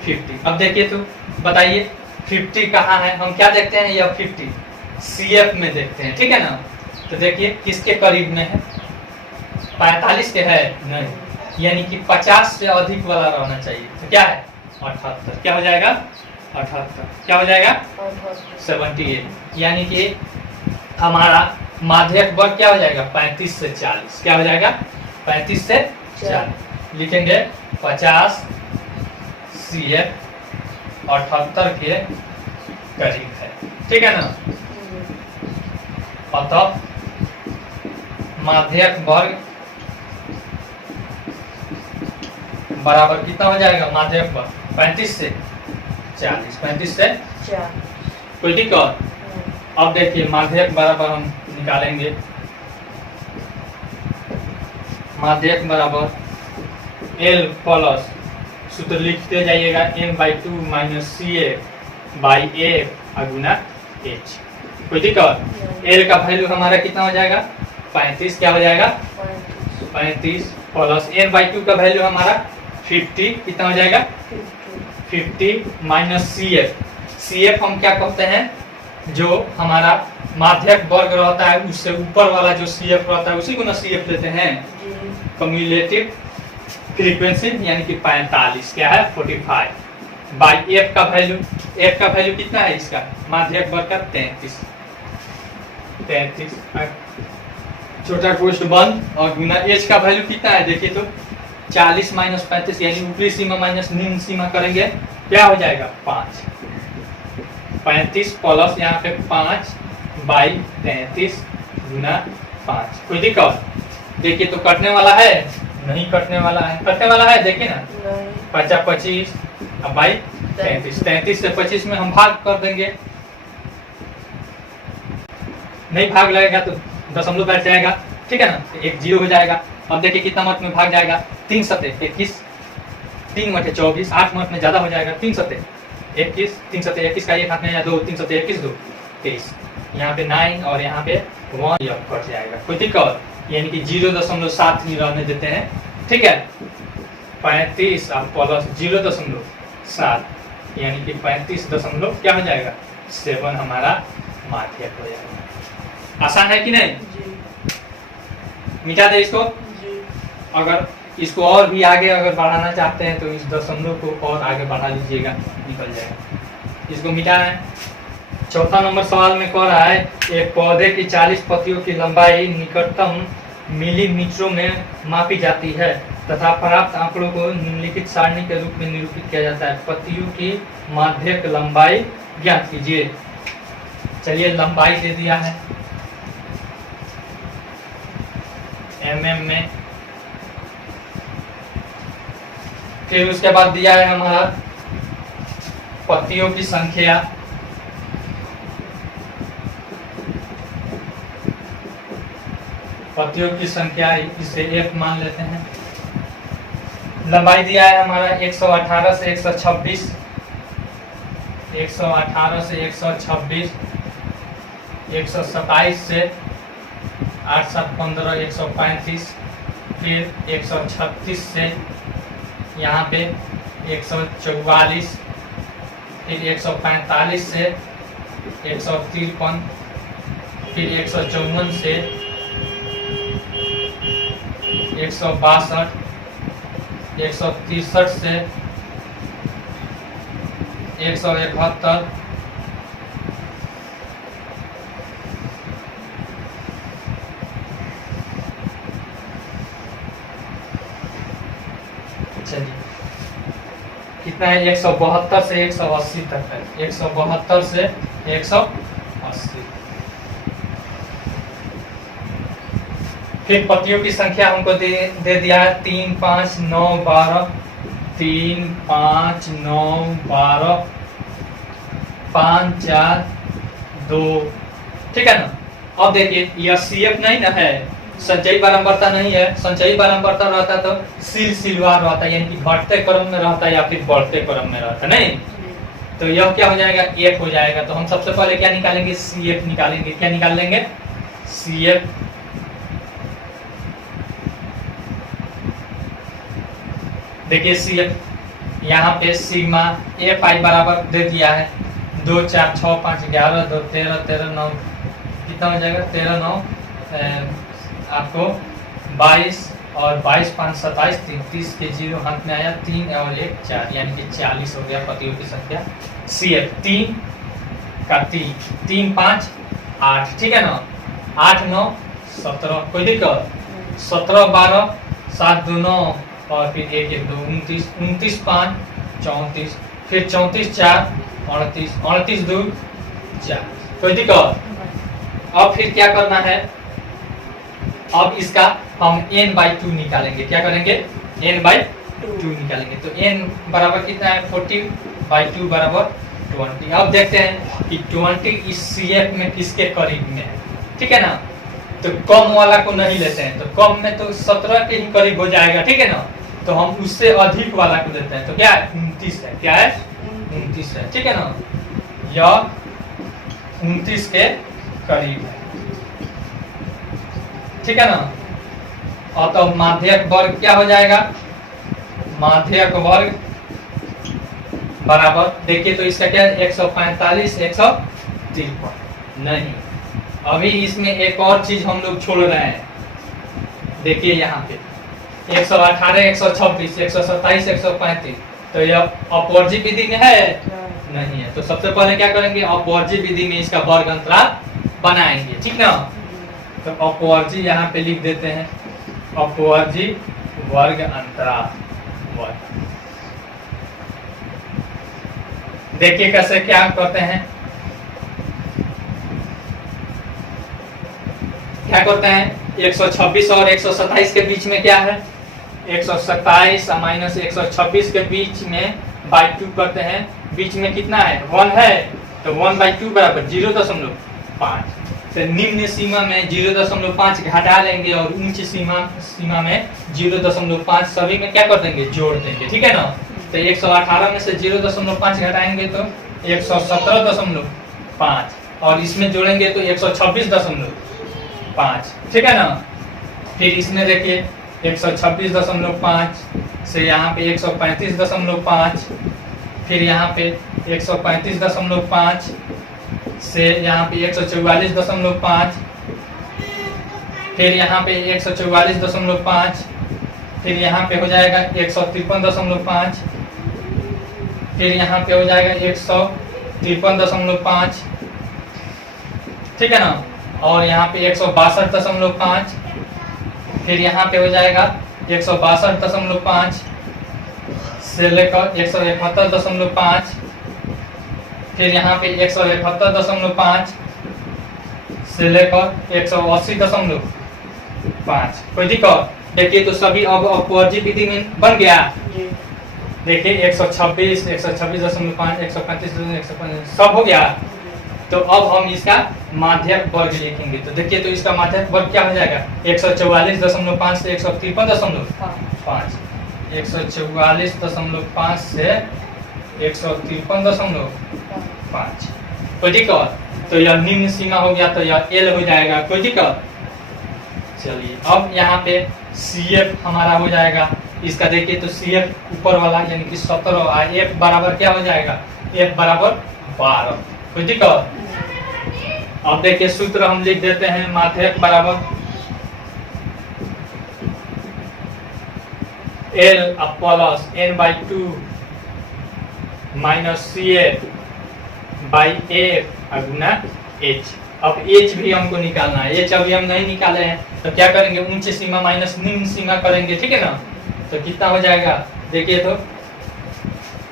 50। अब देखिए तो बताइए 50 कहाँ है, हम क्या देखते हैं, यह 50 CF में देखते हैं, ठीक है ना। तो देखिए किसके करीब में है, 45 के है नहीं, यानी कि 50 से अधिक वाला रहना चाहिए, तो क्या है 78, क्या हो जाएगा 78, क्या हो जाएगा 78, यानी कि हमारा माध्यक वर्ग क्या हो जाएगा 35 से 40, क्या हो जाएगा 35 से 40, लिखेंगे 50 CF 78 के करीब है, ठीक है ना। अतः माध्यक वर्ग बराबर कितना हो जाएगा, माध्यक वर्ग 35 से 40, 35 से 40, कोई दिक्कत। अब देखिए माध्यक बराबर हम निकालेंगे, माध्यक बराबर L प्लस सूत्र लिखते जाइएगा n/2 माइनस CF/F गुना H, कोई दिक्कत। L का वैल्यू हमारा कितना हो जाएगा 35, क्या हो जाएगा 35 प्लस n/2 का वैल्यू हमारा 50, कितना हो जाएगा 50 माइनस CF हम क्या कहते हैं, जो हमारा माध्यक वर्ग रहता है उससे ऊपर वाला जो CF रहता है उसी को ना CF लेते हैं, कम्युलेटिव फ्रीक्वेंसी, यानी कि 45, क्या है 45 बाई F का वैल्यू कितना है इसका, माध्यक वर्ग का 33 छोटा कोष्ठ बंद, और गुना H का वैल्यू कितना है, देखिए तो 40 माइनस 35, यानी ऊपरी सीमा माइनस निम्न सीमा करेंगे, क्या हो जाएगा 5, 35 प्लस यहाँ पे 5 बाई 33 गुना 5, कोई दिक्कत। देखिए तो कटने वाला है नहीं, कटने वाला है, कटने वाला है, देखिए ना 50 25 बाई 33। 33 से 25 में हम भाग कर देंगे, नहीं भाग लगेगा तो दशमलव बैठ जाएगा, ठीक है ना, एक जीरो हो जाएगा। अब देखिए कितना मत में भाग जाएगा, 3 सते 21, 3 मटे 24, 8 मत में ज्यादा हो जाएगा, 3 सते 21, 3 सते 21 का एक हाथ में या 2, 3 सते 21 2 23, यहाँ पे 9 और यहाँ पे 1 यह कट जाएगा, कोई दिक्कत, यानी कि 0.7 ही रहने देते हैं, ठीक है। 35 और प्लस 0.7 यानी कि 35 दशमलव क्या हो जाएगा 7 हमारा माध्यक हो जाएगा। आसान है कि नहीं? मिटा दे इसको। अगर इसको और भी आगे अगर बढ़ाना चाहते हैं तो इस दशमलव को और आगे बढ़ा लीजिएगा, निकल जाएगा। इसको मिटा है। चौथा नंबर सवाल में कह रहा है एक पौधे की 40 पत्तियों की लंबाई निकटतम मिलीमीटरों में मापी जाती है तथा प्राप्त आंकड़ों को निम्नलिखित सारणी के रूप में निरूपित किया जाता है। पत्तियों की माध्यक लंबाई ज्ञात कीजिए। चलिए लंबाई दे दिया है mm में, फिर उसके बाद दिया है हमारा पत्तियों की संख्या, पत्तियों की संख्या इसे 1 मान लेते हैं। लंबाई दिया है हमारा 118 से 126, 118 से 126, 127 से 8 7 15 135, फिर 136 से यहाँ पे 144, फिर 145 से 153, फिर 154 से 162, 163 से 171, चलिए कितना है 172 से 180 तक है, 172 से 180। फिर पत्तियों की संख्या हमको दे दिया है 3 5 9 12, 3 5 9 12, 5 4 2, ठीक है ना। अब देखिए यह CF नहीं ना है, संचयी बारंबारता नहीं है। संचयी बारंबारता रहता तो सिलसिलवार रहता, यानी कि घटते क्रम में रहता या फिर बढ़ते क्रम में रहता, नहीं तो यह क्या हो जाएगा 1 हो जाएगा। तो हम सबसे पहले क्या निकालेंगे CF निकालेंगे। क्या निकाल लेंगे CF, देखिए CF यहाँ पे सिग्मा FI बराबर दे दिया है 2 4 6 5 11 2 13 13 9, कितना हो जाएगा 13 9 आपको 22 और 22 5 27 33 के 0 हाथ में आया, 3 और 1 4 यानी कि 40 हो गया पतियों की संख्या। CF 3 का 3 5 8, ठीक है ना, 8 9 17, कोई दिक्कत, 17 12 7 2 9 और फिर 1 1 2 29, 29 5 34, फिर 34 4 38, 38 2 4, कोई दिक्कत। अब फिर क्या करना है, अब इसका हम n/2 निकालेंगे। क्या करेंगे n/2 निकालेंगे। तो n बराबर कितना है 40/2 बराबर 20। अब देखते हैं कि 20 इस CF में किसके करीब में है, ठीक है ना। तो कम वाला को नहीं लेते हैं, तो कम में तो 17 के ही करीब हो जाएगा, ठीक है ना। तो हम उससे अधिक वाला को लेते हैं, तो क्या है 29 है, क्या है 29 है, ठीक है ना। यह 29 के करीब है, ठीक है ना। और तो माध्यक वर्ग क्या हो जाएगा, माध्यक वर्ग बराबर, देखिए तो इसका क्या है 145 153, नहीं अभी इसमें एक और चीज हम लोग छोड़ रहे हैं। देखिए यहाँ पे 118 126 127 135, तो यह अपवर्जी विधि में है नहीं है। तो सबसे पहले क्या करेंगे अपवर्जी विधि में इसका वर्ग अंतराल बनाएंगे, ठीक ना। तो अपवर्जी यहाँ पे लिख देते हैं, अपवर्जी वर्ग अंतराल वर्ग। देखिए कैसे क्या करते हैं, क्या करते हैं 126 और 127 के बीच में क्या है 127 माइनस 126 के बीच में बाई टू करते हैं, बीच में कितना है 1 है, तो 1/2 बराबर 0.5। तो निम्न सीमा में 0.5 घटा लेंगे और उच्च सीमा में 0.5 सभी में क्या कर देंगे, जोड़ देंगे, ठीक है ना। तो 118 में से 0.5 घटाएंगे तो 117.5 और इसमें जोड़ेंगे तो 126.5, ठीक है ना। फिर इसमें देखिए 126.5 से यहाँ पे 135.5, फिर यहाँ पे 135.5 से यहाँ पे 144.5, फिर यहाँ पे 144.5, फिर यहाँ पे हो जाएगा 153.5, फिर यहाँ पे हो जाएगा 153.5, ठीक है ना। और यहाँ पे 162.5, फिर यहाँ पे हो जाएगा 162.5 से लेकर 171.5, फिर यहाँ पे 171.5 से लेकर 180.5। कोई दिक्कत? देखिए तो सभी अब अपवर्जी विधि में बन गया। देखिए 126, 126.5, 135, सब हो गया। तो अब हम इसका माध्यक वर्ग लिखेंगे। तो देखिए तो इसका माध्यक वर्ग क्या हो जाएगा, 144.5 से 153.5, 144.5 से 153.5। कोई दिक्कत? तो यह निम्न सीमा हो गया, तो यह एल हो जाएगा। कोई दिक्कत? चलिए अब यहाँ पे CF हमारा हो जाएगा। इसका देखिए तो CF ऊपर वाला यानी कि 17 और F बराबर क्या हो जाएगा, F बराबर 12। कोई दिक्कत? अब देखिए सूत्र हम लिख देते हैं, माध्यक बराबर L plus N/2 minus CF by F Guna H। अब H भी हमको निकालना है, H अभी हम नहीं निकाले हैं, तो क्या करेंगे, उच्च सीमा माइनस निम्न सीमा करेंगे, ठीक है ना। तो कितना हो जाएगा, देखिए तो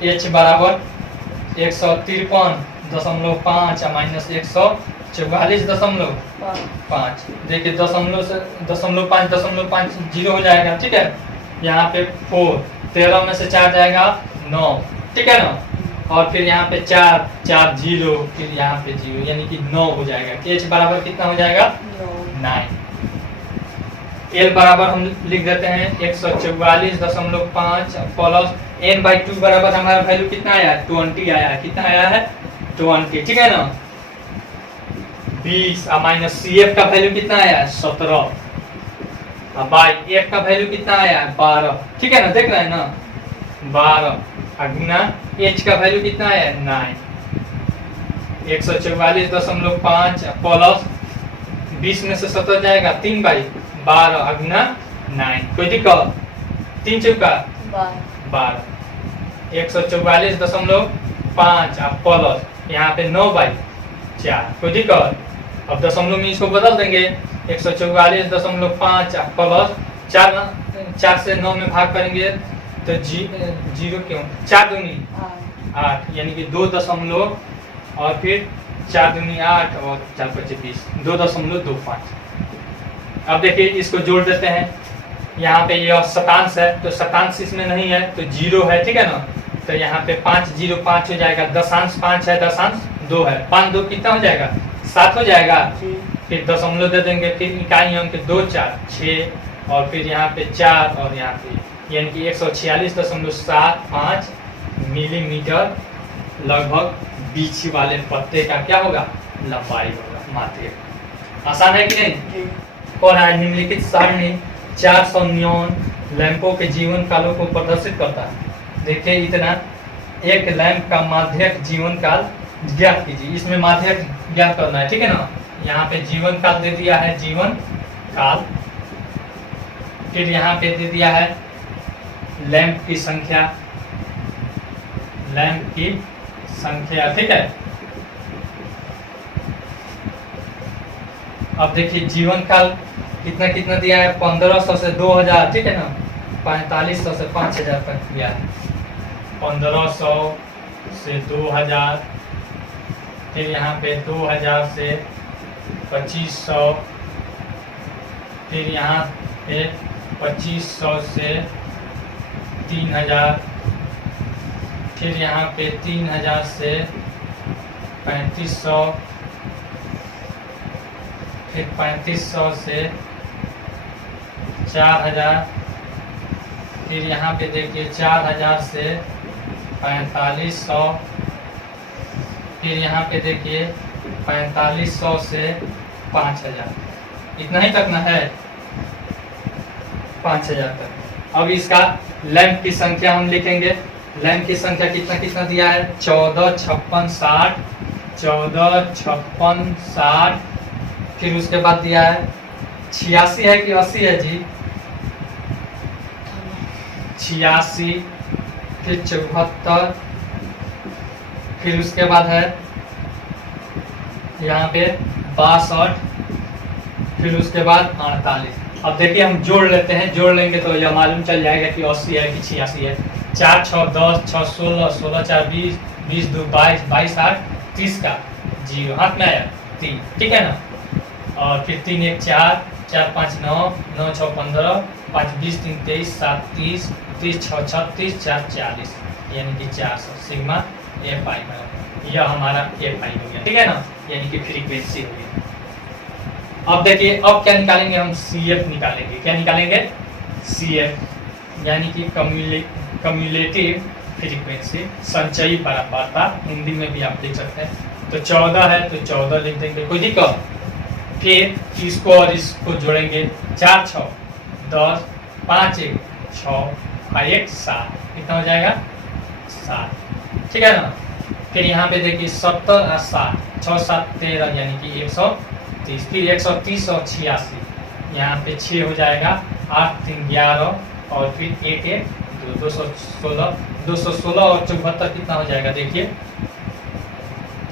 H बराबर 153.5 माइनस 144.5। देखिए 0.5 जीरो हो जाएगा, ठीक है। यहाँ पे 4, 13 में से 4 जाएगा 9, ठीक है ना। और फिर यहाँ पे 4 0, फिर यहाँ पे 0 यानी कि 9 हो जाएगा। H बराबर कितना हो जाएगा, 9। L बराबर हम लिख देते हैं 144.5 प्लस N/2 बराबर हमारा वैल्यू कितना आया, 20 आया। कितना आया है, 20, ठीक है ना। 20 माइनस CF का वैल्यू कितना आया, 17 बाई F का वैल्यू कितना आया, 12, ठीक है ना। देख रहे हैं ना, 12 गुना H का वैल्यू कितना आया, 9। 144.5 प्लस 20 में से 17 जाएगा 3/12 गुना 9। कोई दिक्कत? 3 चौका 12, 144.5 प्लस यहाँ पे 9/4। कोई दिक्कत? अब दशमलव में इसको बदल देंगे, 144.5 प्लस 4 से 9 में भाग करेंगे तो 0 क्यों, 4 दूनी 8 यानी कि 2 दशमलव और फिर 4 दूनी 8 और 4 5 20, 2.25। अब देखिए इसको जोड़ देते हैं। यहाँ पे यह शतांश है, तो शतांश इसमें नहीं है तो 0 है, ठीक है ना। तो यहाँ पे 5 0 5 हो जाएगा, दशांश 5 है, दशांश 2 है, 5 2 कितना हो जाएगा, 7 हो जाएगा। फिर दशमलव दे देंगे, फिर इकाई अंक 2 4 6 और फिर यहाँ पे 4 और यहाँ पे यानी कि 146.75 मिलीमीटर लगभग बीच वाले पत्ते का क्या होगा, लंबाई होगा। मात्र आसान है कि नहीं। और निम्नलिखित सारणी 409 लैंपों के जीवन कालों को प्रदर्शित करता है। देखिए इतना, एक लैंप का माध्यक जीवन काल ज्ञात कीजिए। इसमें माध्यक ज्ञात करना है, ठीक है ना। यहाँ पे जीवन काल दे दिया है, जीवन काल, फिर यहाँ पे दे दिया है लैंप की संख्या, लैंप की संख्या, ठीक है। अब देखिए जीवन काल कितना कितना दिया है, 1500 से 2000, ठीक है ना। 4500 से 5000 तक दिया है। 1500 से 2000, फिर यहाँ पे 2000 से 2500, फिर यहाँ पे 2500 से 3000, फिर यहाँ पे 3000 से 3500, फिर 3500 से 4000, फिर यहाँ पे देखिए 4000 से 4500, फिर यहाँ पे देखिए 4500 से 5000, इतना ही तक ना है, 5000 तक। अब इसका लैंप की संख्या हम लिखेंगे। लैंप की संख्या कितना कितना दिया है, 14, 56, 60, 14, 56, 60, फिर उसके बाद दिया है 86 है कि 80 है जी, 86, फिर 74, फिर उसके बाद है यहाँ पे 62, फिर उसके बाद 48। अब देखिए हम जोड़ लेते हैं, जोड़ लेंगे तो यह मालूम चल जाएगा कि 80 है कि 86 है। 4, 6, 10, 6, 16, 16, 4, 20, 20, 2, 22, 22, 8, 30 का 0 हाथ में आया 3, ठीक है ना। और फिर 3, 1, 4, 4, 5, 9, 9, 6, 15, 5, 20, 3, 23, 7, 30, 30, 6, 36, 4, 40, यानी कि 400 सिग्मा एफ आई में, यह हमारा एफ आई हो गया, ठीक है ना, यानी कि फ्रीक्वेंसी हो गई। अब देखिए अब क्या निकालेंगे हम, सी एफ निकालेंगे। क्या निकालेंगे, सी एफ, यानी कि कम्युलेटिव फ्रीक्वेंसी, संचयी परम्परता, हिंदी में भी आप लिख सकते हैं। तो 14 है तो 14 लिख देंगे, कोई दिक्कत। फिर इसको और इसको जोड़ेंगे, 4, 6, 10, 5, 1, 6, 1, 7, कितना हो जाएगा 7, ठीक है ना। फिर यहाँ पे देखिए 70 और 60, 6, 7, 13, यानी कि 130, फिर 130 और 86, यहाँ पे 6 हो जाएगा, 8, 3, 11, और फिर 1, 1, 216, 216 और 74 कितना हो जाएगा, देखिए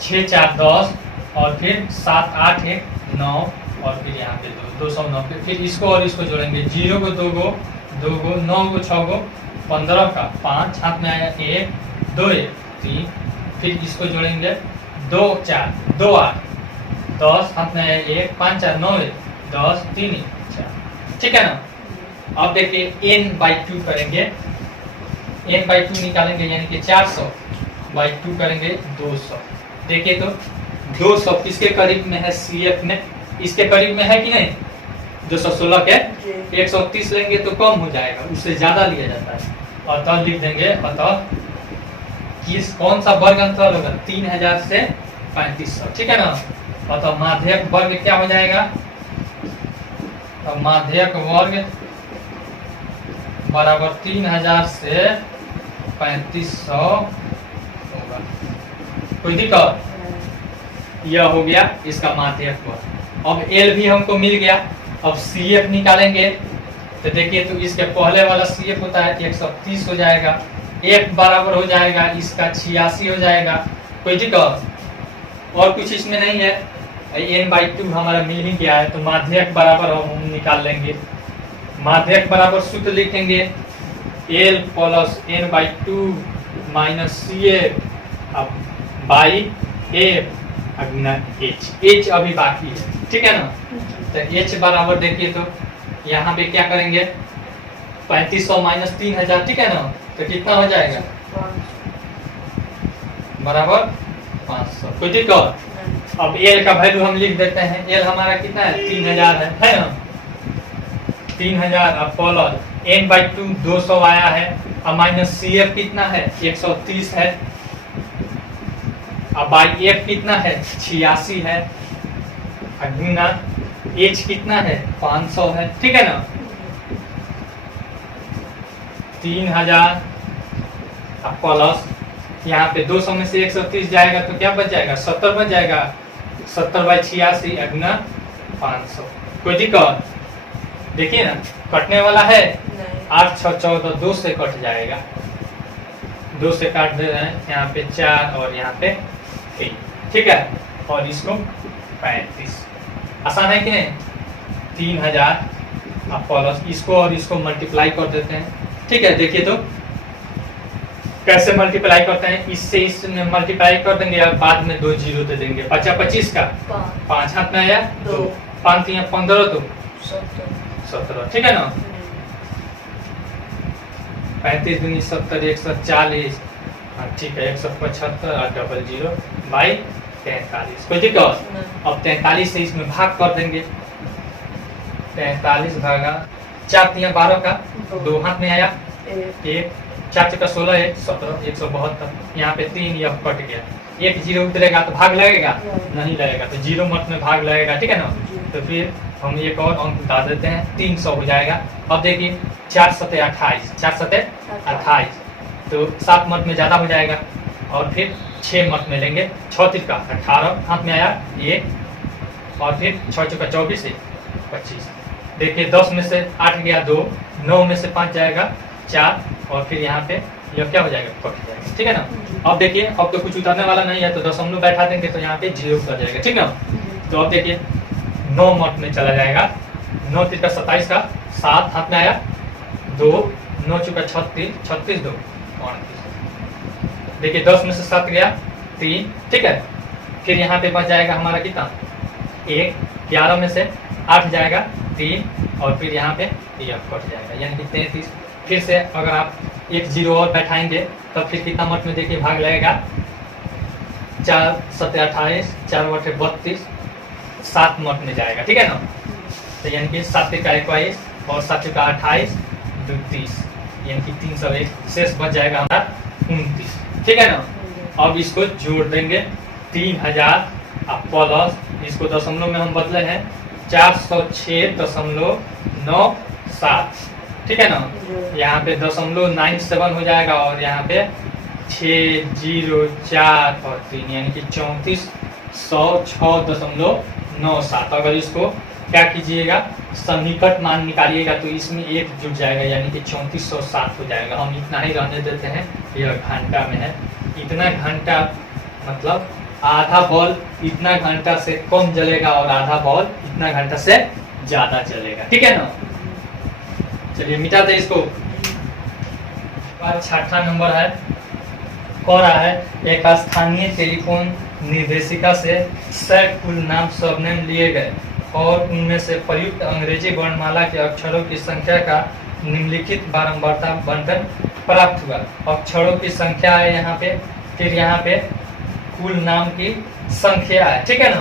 6, 4, 10, और फिर 7, 8, 1, 9, और फिर यहाँ पे 209, फिर इसको और इसको जोड़ेंगे, 0 को 2 गो, 2 गो, 9 को 6 गो, 15 का 5, हाथ में आएगा 1, 2, 1, 3, फिर इसको जोड़ेंगे 2, 4, 2, 8, 10, हाथ में आएगा 1, 5, 4, 9, 10, 3, 4, ठीक है ना। अब देखिए n/2 करेंगे, n/2 निकालेंगे, यानी कि 400/2 करेंगे 200। देखिए तो 200 किसके करीब में है, सी एफ में, इसके करीब में है कि नहीं, 216 के 130 लेंगे तो कम हो जाएगा, उससे ज्यादा लिया जाता है। अतः लिख देंगे, अतः किस कौन सा वर्ग अंतर होगा, 3000 से 3500, ठीक है ना। अतः माध्यक वर्ग क्या हो जाएगा, तो माध्यक वर्ग बराबर 3000 से 3500 होगा, कोई दिक्कत। यह हो गया इसका माध्यक वर्ग। अब एल भी हमको मिल गया। अब सी एफ निकालेंगे, तो देखिए तो इसके पहले वाला सी एफ होता है 130 हो जाएगा, एफ बराबर हो जाएगा इसका 86 हो जाएगा, कोई दिक्कत। और कुछ इसमें नहीं है, n/2 हमारा मिल ही गया है, तो माध्यक बराबर हम निकाल लेंगे। माध्यक बराबर सूत्र लिखेंगे, L plus n/2 minus C F by F गुना एच, एच अभी बाकी है, ठीक है ना। तो एच बराबर देखिए तो यहाँ पे क्या करेंगे, 3500 माइनस 3000, ठीक है ना, तो कितना हो जाएगा बराबर 500, कोई दिक्कत। अब एल का वैल्यू हम लिख देते हैं, एल हमारा कितना है 3000 है ना, 3000। अब प्लस n/2 200 आया है, अब माइनस सी एफ कितना है 130 है, अब बाई एफ कितना है 86 है, गुना एच कितना है 500 है, ठीक है ना। 3000 प्लस यहाँ पे 200 में से 130 जाएगा तो क्या बच जाएगा 70 बच जाएगा, 70/86 गुना 500, कोई दिक्कत। देखिए ना कटने वाला है, 8, 6, 14, 2 से कट जाएगा, 2 से काट दे रहे हैं, यहाँ पे 4 और यहाँ पे 3, ठीक है। और इसको 35, आसान है कि नहीं। 3000 प्लस इसको और इसको मल्टीप्लाई कर देते हैं, ठीक है। देखिए तो कैसे मल्टीप्लाई करते हैं, इससे इसमें मल्टीप्लाई कर देंगे और बाद में 2 जीरो दे देंगे, 5 25 का 5 हाथ में आया 2, 5 3 15 तो 17, ठीक है ना। 35 दूनी 70, 140, हाँ ठीक है, 175 और डबल 0 बाई 43। कोई दिक्कत? अब 43 से इसमें भाग कर देंगे। 43 भागा 4 तिया 12 का 2 हाथ में आया 1, 4 चक्का 16 1 17 172। यहाँ पे 3 यह कट गया, 1 0 उतरेगा तो भाग लगेगा नहीं लगेगा, तो 0 मत में भाग लगेगा, ठीक है ना। तो फिर हम एक और अंक बता देते हैं, 300 हो जाएगा। अब देखिए 4 सते 28, 4 सते 28, तो 7 मत में ज़्यादा हो जाएगा। और फिर 6 मत में लेंगे, 6 तिरका 18 हाथ में आया 1, और फिर 6 चौका 24 25। देखिए 10 में से 8 गया 2, 9 में से 5 जाएगा 4, और फिर यहाँ पे यह क्या हो जाएगा, कट जाएगा, ठीक है ना। अब देखिए अब तो कुछ उतरने वाला नहीं है, तो दशमलव बैठा देंगे तो यहाँ पे 0 उतर जाएगा, ठीक ना। तो अब देखिए 9 मत में चला जाएगा, 9 तिरका 27 का 7 हाथ में आया 2, 9 चौका 36 36 2 38। देखिए 10 में से 7 गया 3, ठीक है। फिर यहाँ पे बच जाएगा हमारा कितना 1, 11 में से 8 जाएगा 3, और फिर यहाँ पे यह कट जाएगा यानी कि 33। फिर से अगर आप 1 0 और बैठाएंगे तब फिर कितना मत में देखिए भाग लगेगा, 4 सते 28, 4 बटे 32, 7 मत में जाएगा, ठीक है ना। तो यानी कि 7 का 21 और 7 का 28 2 30, यानी कि 301, शेष बच जाएगा हमारा 29, ठीक है ना। अब इसको जोड़ देंगे 3000 प्लस इसको दशमलव में हम बदले हैं 406.97, ठीक है ना। यहाँ पे 0.97 हो जाएगा, और यहाँ पे 604 और 3 यानी कि 3406.97। अगर इसको क्या कीजिएगा, सन्निकट मान निकालिएगा तो इसमें 1 जुड़ जाएगा यानी कि 3407 हो जाएगा। हम इतना ही रहने देते हैं, यह घंटा में है। इतना घंटा मतलब आधा बल्ब इतना घंटा से कम जलेगा और आधा बल्ब इतना घंटा से ज्यादा जलेगा, ठीक है ना। चलिए मिटाते हैं इसको। छठा नंबर है, कह रहा है एक स्थानीय टेलीफोन निर्देशिका से 100 कुल नाम सबनेम लिए गए और उनमें से प्रयुक्त अंग्रेजी वर्णमाला के अक्षरों की संख्या का निम्नलिखित बारंबारता बंटन प्राप्त हुआ। अक्षरों की संख्या है यहाँ पे, फिर यहाँ पे कुल नाम की संख्या है, ठीक है ना।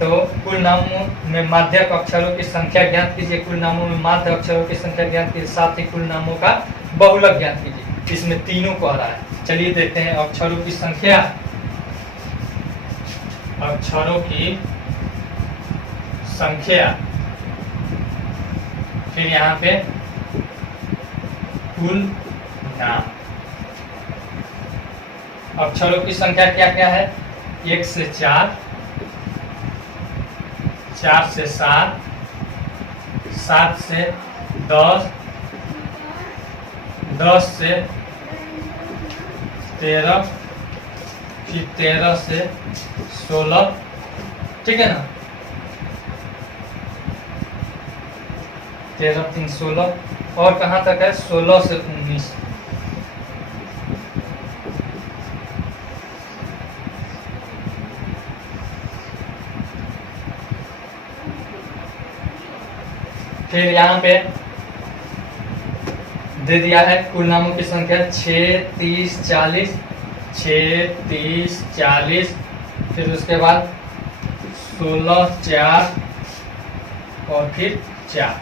तो कुल नामों में माध्यक अक्षरों की संख्या ज्ञात कीजिए, कुल नामों में माध्य अक्षरों की संख्या ज्ञात कीजिए, साथ ही कुल नामों का बहुलक ज्ञात कीजिए। इसमें तीनों कह रहा है। चलिए देखते हैं अक्षरों की संख्या, अक्षरों की संख्या, फिर यहाँ पे कुल नाम। अक्षरों की संख्या क्या क्या है, 1 से 4, 4 से 7, 7 से 10, 10 से 13, फिर 13 से 16, ठीक है ना। 13 3 16, और कहाँ तक है 16 से 19। फिर यहाँ पे दे दिया है कुल नामों की संख्या 6 30 40, 6 30 40, फिर उसके बाद 16 4 और फिर 4।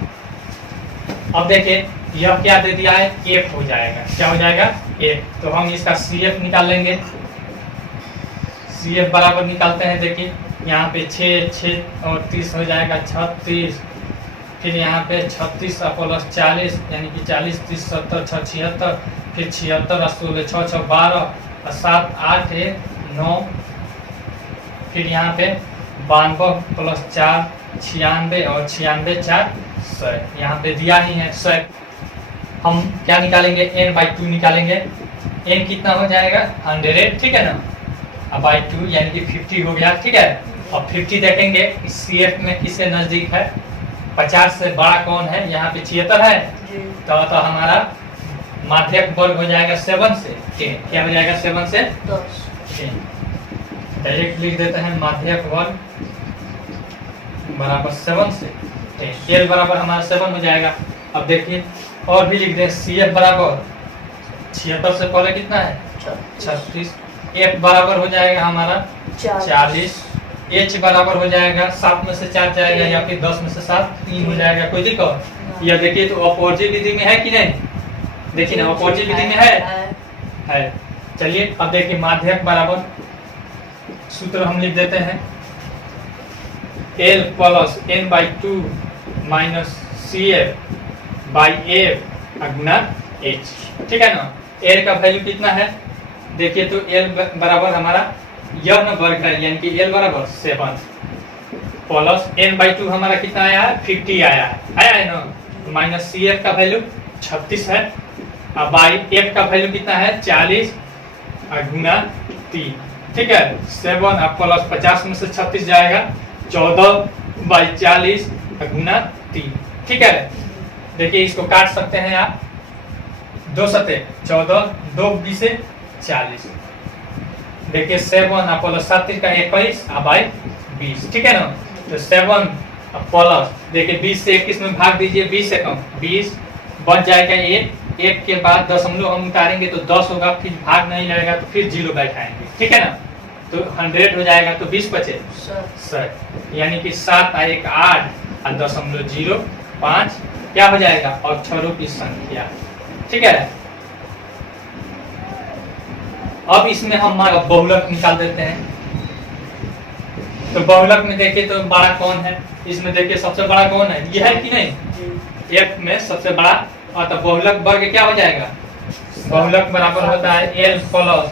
अब देखिए यह क्या दे दिया है, F हो जाएगा। क्या हो जाएगा, F। तो हम इसका CF निकाल लेंगे। CF बराबर निकालते हैं, देखिए यहाँ पे 6 6 और 30 हो जाएगा 36, फिर यहाँ पे 36 प्लस 40 यानी कि 40 30 70 6 76, फिर 76 और 16 6 6 12 और 7 8 1 9, फिर यहाँ पे 92 प्लस 4 96 और 96 4 100। यहाँ पे दिया ही है 100। हम क्या निकालेंगे, n/2 निकालेंगे। n कितना हो जाएगा 100, ठीक है ना। अब by 2 यानी कि 50 हो गया, ठीक है। अब 50 देखेंगे CF में किसके नजदीक है, 50 से बड़ा कौन है, यहाँ पे 76 है। तो हमारा माध्यक वर्ग हो जाएगा 7 से 10। क्या हो जाएगा 7 से 10। डायरेक्ट लिख देते हैं माध्यक वर्ग बराबर 7 से 10। L बराबर हमारा 7 हो जाएगा। अब देखिए और भी लिख दें, CF बराबर 76 से पहले कितना है 36। F बराबर हो जाएगा हमारा 40। H बराबर हो जाएगा 7 में से 4 जाएगा या फिर 10 में से 7 3 हो जाएगा। कोई दिक्कत? यह देखिए तो अपवर्जित विधि में है कि नहीं? देखिए ना अपवर्जित विधि में है। चलिए अब देखिए माध्यक बराबर सूत्र हम लिख देते हैं L plus n/2 minus CF/F गुना H। ठीक है ना? L का वैल्यू कितना है? देखिए तो L बराबर हमारा यह न वर्ग है यानी कि L बराबर 7 प्लस n/2 हमारा कितना आया है? 50 आया है ना? माइनस CF का वैल्यू 36 है और बाई F का वैल्यू कितना है? 40 और गुना 3। ठीक है 7 और प्लस 50 में से 36 जाएगा 14/40 गुना 3। ठीक है देखिए इसको काट सकते हैं आप 2 सते 14 2 20 से 40। देखिए 7 और प्लस 7 का 21 और बाई 20। ठीक है ना? तो 7 प्लस देखिए 20 से 21 में भाग दीजिए 20 से कम 20 बच जाएगा 1 के बाद दशमलव हम उतारेंगे तो 10 होगा फिर भाग नहीं लगेगा तो फिर 0 बैठाएंगे। ठीक है ना? तो 100 हो जाएगा तो 20 बचे 7 यानी कि 7 और 1 8 और 0.05 क्या हो जाएगा? अक्षरों की संख्या। ठीक है अब इसमें हम बहुलक निकाल देते हैं। तो बहुलक में देखिए तो बड़ा कौन है? इसमें देखिए सबसे बड़ा कौन है? ये है कि नहीं? F में सबसे बड़ा और तो बहुलक वर्ग क्या हो जाएगा? बहुलक बराबर होता है L प्लस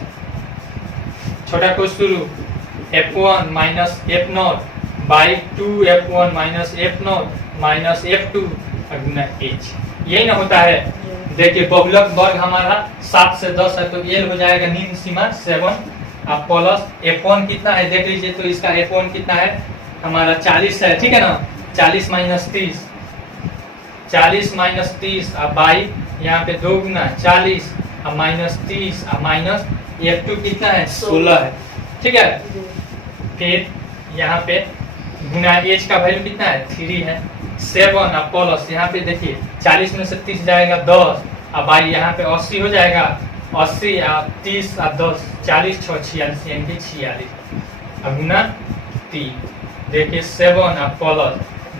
छोटा को शुरू F1 minus F0 by 2F1 minus F0 minus F2 Guna H। यही ना होता है। देखिए बहुलक वर्ग हमारा 7 से 10 है तो L हो जाएगा निम्न सीमा 7 अब प्लस F1 कितना है देख लीजिए तो इसका F1 कितना है हमारा 40 है। ठीक है ना? 40 माइनस 30 40 माइनस 30 अब बाई यहाँ पे 2 गुना 40 अब माइनस 30 अब माइनस F2 कितना है 16 है। ठीक है फिर यहाँ पे गुना H का वैल्यू कितना है 3 है 7 अब प्लस यहाँ पे देखिए 40 में से 30 जाएगा 10 अब बाई यहाँ पे 80 हो जाएगा 80 अब 30 अब 10 40 6 46 यानी कि 46 अब गुना 3 देखिए 7 अब प्लस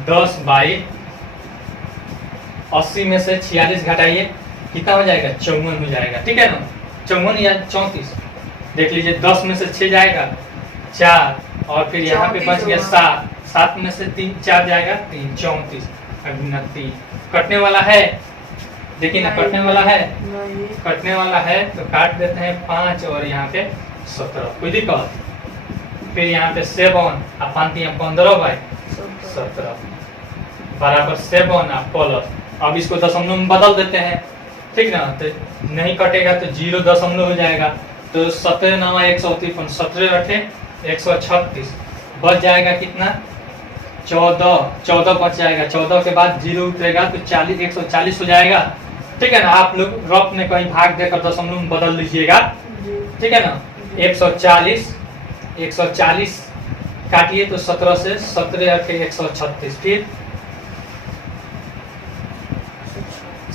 10 बाई 80 में से 46 घटाइए कितना हो जाएगा 54 हो जाएगा। ठीक है ना? 54 या 34 देख लीजिए 10 में से 6 जाएगा 4 और फिर यहाँ पे बच गया 7 में से 3 4 जाएगा 3 34 गुना 3 कटने वाला है। देखिए ना कटने वाला है कटने वाला है तो काट देते हैं 5 और यहाँ पे 17 कोई दिक्कत? फिर यहाँ पे 7 और 5 15 बाई 17 बराबर 7 और प्लस अब इसको दशमलव में बदल देते हैं। ठीक ना? तो नहीं कटेगा तो 0 दशमलव हो जाएगा तो 17 9 153 17 8 136 बच जाएगा कितना 14 बच जाएगा 14 के बाद 0 उतरेगा तो 40 140 हो जाएगा। ठीक है ना? आप लोग रफ में कहीं भाग देकर दशमलव में बदल लीजिएगा। ठीक है ना? 140 काटिए तो 17 से 17 8 136 फिर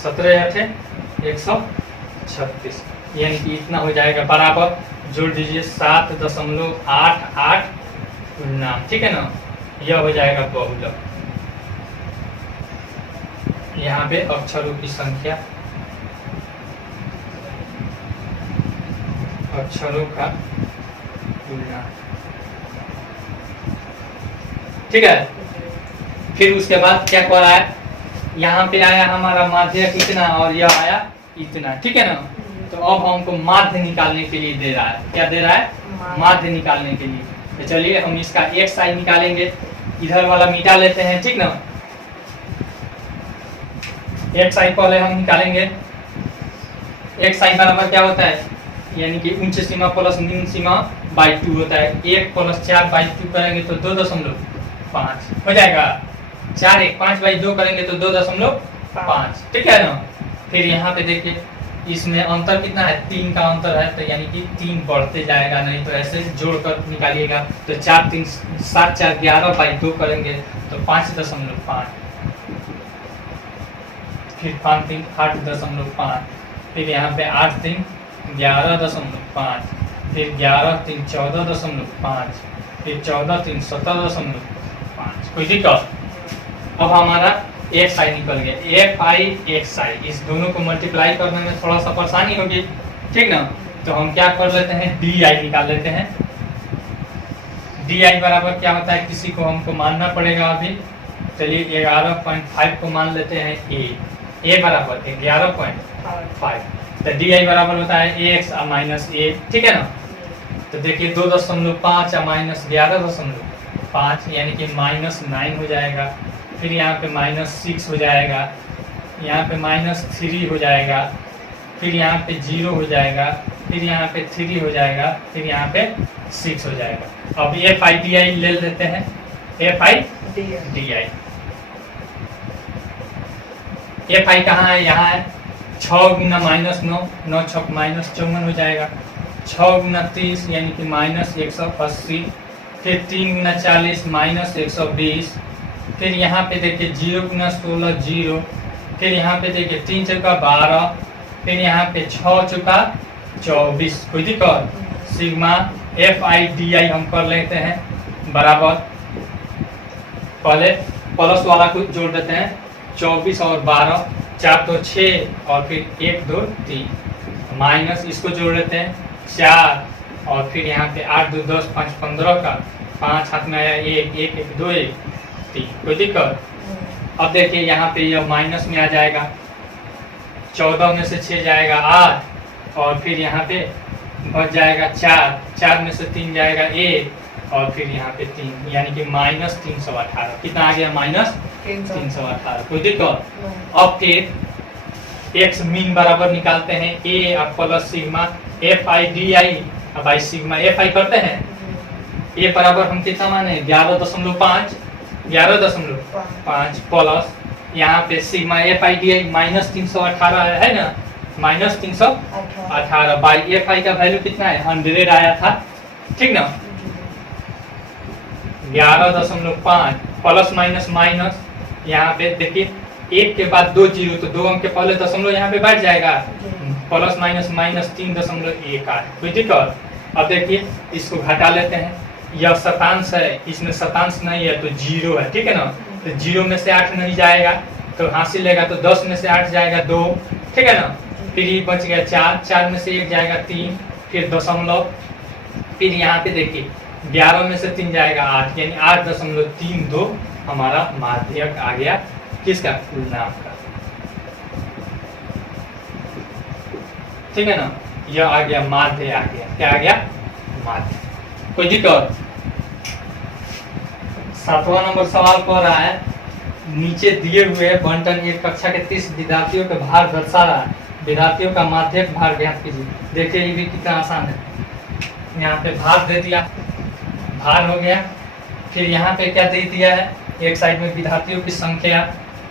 17 8 136 यानी कि इतना हो जाएगा बराबर जोड़ दीजिए 7.88 गुना। ठीक है ना? यह हो जाएगा बहुलक। यहाँ पे अक्षरों की संख्या अक्षरों का गुना। ठीक है फिर उसके बाद क्या कर रहा है यहाँ पे आया हमारा माध्यक इतना और यह आया इतना। ठीक है ना? तो अब हमको माध्य निकालने के लिए दे रहा है। क्या दे रहा है? माध्य निकालने के लिए। तो चलिए हम इसका एक्स आई निकालेंगे। इधर वाला मिटा लेते हैं। ठीक ना? एक्स आई पहले हम निकालेंगे। एक्स आई बराबर क्या होता है यानी कि उच्च सीमा प्लस निम्न सीमा बाई 2 होता है। 1 प्लस 4 बाई 2 करेंगे तो 2.5 हो जाएगा। 4 1 5 बाई 2 करेंगे तो 2.5। ठीक है ना? फिर यहाँ पे देखिए इसमें अंतर कितना है 3 का अंतर है तो यानी कि 3 बढ़ते जाएगा नहीं तो ऐसे जोड़कर निकालिएगा तो 4 3 7 4 11 बाई 2 करेंगे तो 5.5 फिर 5 3 8.5 फिर यहाँ पे 8 3 11.5, फिर 11 3 14.5, फिर 14 3 17.5। कोई दिक्कत? अब हमारा एक्स आई निकल गया, एफ आई एक्स आई, इस दोनों को मल्टीप्लाई करने में थोड़ा सा परेशानी होगी, ठीक ना। तो हम क्या कर लेते हैं, डी आई निकाल लेते हैं। डी आई बराबर क्या होता है, किसी को हमको मानना पड़ेगा अभी। चलिए 11.5 को मान लेते हैं ए बराबर 11.5, तो डी आई बराबर होता है ए एक्स माइनस ए, ठीक है ना। तो देखिए 2.5 माइनस 11.5 यानी कि -9 हो जाएगा। फिर यहाँ पे -6 हो जाएगा, यहाँ पे -3 हो जाएगा, फिर यहाँ पे 0 हो जाएगा, फिर यहाँ पे 3 हो जाएगा, फिर यहाँ पे 6 हो जाएगा। अब एफ आई डी आई ले लेते हैं, F i d I. F I कहाँ है, यहाँ है। 6 गुना -9, 9 छक -54 हो जाएगा। 6 गुना 30 यानी कि -180, फिर 3 गुना 40 -120, फिर यहाँ पे देखिए 0 गुना 16 0, फिर यहाँ पे देखिए 3 चौका 12, फिर यहाँ पे 6 चौका 24। कोई दिक्कत? सिग्मा एफ आई डी आई हम कर लेते हैं बराबर, पहले प्लस वाला को जोड़ देते हैं, 24 और 12, 4 तो 6 और फिर 1 2 3, माइनस इसको जोड़ लेते हैं 4, और फिर यहाँ पे 8 2 10 5 15 का 5 हाथ में आया 1 1 1 2 1 3। कोई दिक्कत? अब देखिए यहाँ पे यह माइनस में आ जाएगा, 14 में से 6 जाएगा 8, और फिर यहाँ पे बच जाएगा 4, 4 में से 3 जाएगा 1, और फिर यहाँ पे 3 यानी कि -318। कितना आ गया? -318। कोई दिक्कत? अब फिर एक्स मीन बराबर निकालते हैं, ए और plus sigma f i d आई, अब आई सिग्मा एफ आई करते हैं। ए बराबर हम कितना माने 11.5 प्लस यहाँ पे सिग्मा एफ आई डी आई -318 है ना, -318 बाई एफ आई का वैल्यू कितना है 100 आया था, ठीक ना। 11.5 प्लस माइनस माइनस, यहाँ पे देखिए 1 के बाद 2 जीरो, तो 2 अंक के पहले दशमलव यहाँ पे बैठ जाएगा, प्लस माइनस -3.18। कोई दिक्कत? अब देखिए इसको घटा लेते हैं, यह शतांश है, इसमें शतांश नहीं है तो 0 है, ठीक है ना। तो 0 में से 8 नहीं जाएगा तो हासिल लेगा, तो 10 में से 8 जाएगा 2, ठीक है ना। फिर ये बच गया 4, 4 में से 1 जाएगा 3, फिर दशमलव, फिर यहाँ पे देखिए 11 में से 3 जाएगा 8, यानी 8.32 हमारा माध्यक आ गया, किसका? पूर्णांक का, ठीक है ना। यह आ गया माध्य, आ गया क्या? आ गया माध्य। कोई दिक्कत? 7वां नंबर सवाल कह रहा है, नीचे दिए हुए बंटन एक कक्षा के 30 विद्यार्थियों के भार दर्शा रहा है, विद्यार्थियों का माध्यक भार ज्ञात कीजिए। देखिए ये भी कितना आसान है, यहाँ पे भार दे दिया, भार हो गया, फिर यहाँ पे क्या दे दिया है, एक साइड में विद्यार्थियों की संख्या,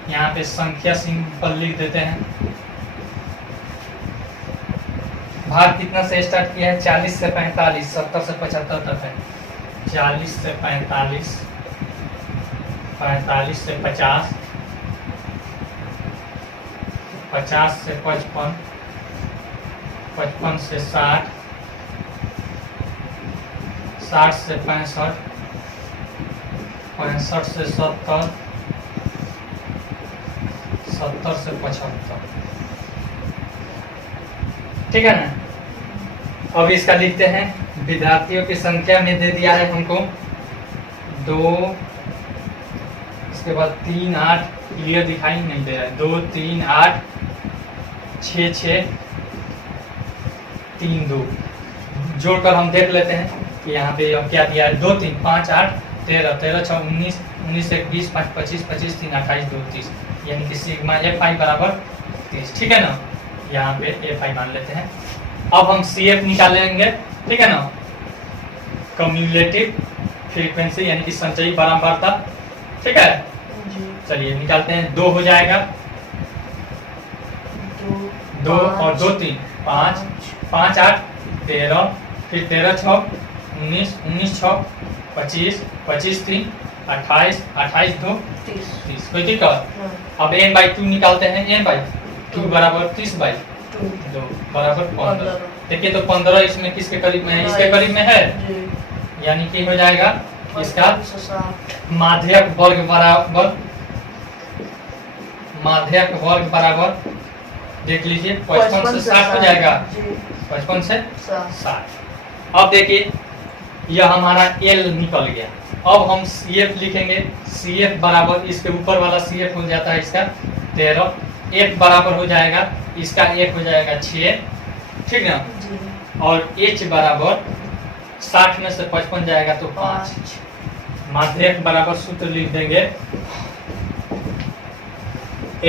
यहाँ पे संख्या सिंपल लिख देते हैं। भार कितना से स्टार्ट किया है, 40 से 45, 70 से 75 तक है, 40 से 45, 45 से 50, 50 से 55, 55 से 60, 60 से 65, 65 से 70, 70 से 75, ठीक है ना। अब इसका लिखते हैं, विद्यार्थियों की संख्या में दे दिया है हमको 2, इसके बाद 3 8, क्लियर दिखाई नहीं दे रहा है, 2 3 8 6 6 3 2, जोड़कर हम देख लेते हैं कि यहाँ पे अब क्या दिया है, 2 3 5 8 13, 13 6 19, 19 1 20, 5 25, 25 3 28 2 30, यानी कि सिग्मा एफ आई बराबर 30, ठीक है ना। यहाँ पे एफ आई मान लेते हैं। अब हम सी एफ निकालेंगे, ठीक है ना, कम्युलेटिव फ्रीक्वेंसी यानी कि संचयी बारंबारता, ठीक है। चलिए निकालते हैं, 2 हो जाएगा, 2 और 2 3 5, 5 8 13, फिर 13 6 19, 19 6 25, 25 3 28, 28 2 30। कोई दिक्कत? अब n/2 निकालते हैं, n/2 बराबर 30/, 2 2 बराबर 15। 15। देखिए तो 15 इसमें किसके करीब में है, इसके करीब में है, जी यानी कि हो जाएगा इसका 55 से 60 माध्यक वर्ग बराबर, माध्यक वर्ग बराबर देख लीजिए 55 से 60 हो जाएगा, जी 55 से 60 60। अब देखिए यह हमारा L निकल गया। अब हम CF लिखेंगे, CF बराबर इसके ऊपर वाला CF हो जाता है इसका 13, F बराबर हो जाएगा इसका 1 हो जाएगा 6, ठीक ना, जी और H बराबर 60 में से 55 जाएगा तो 5। 5 माध्यक बराबर सूत्र लिख देंगे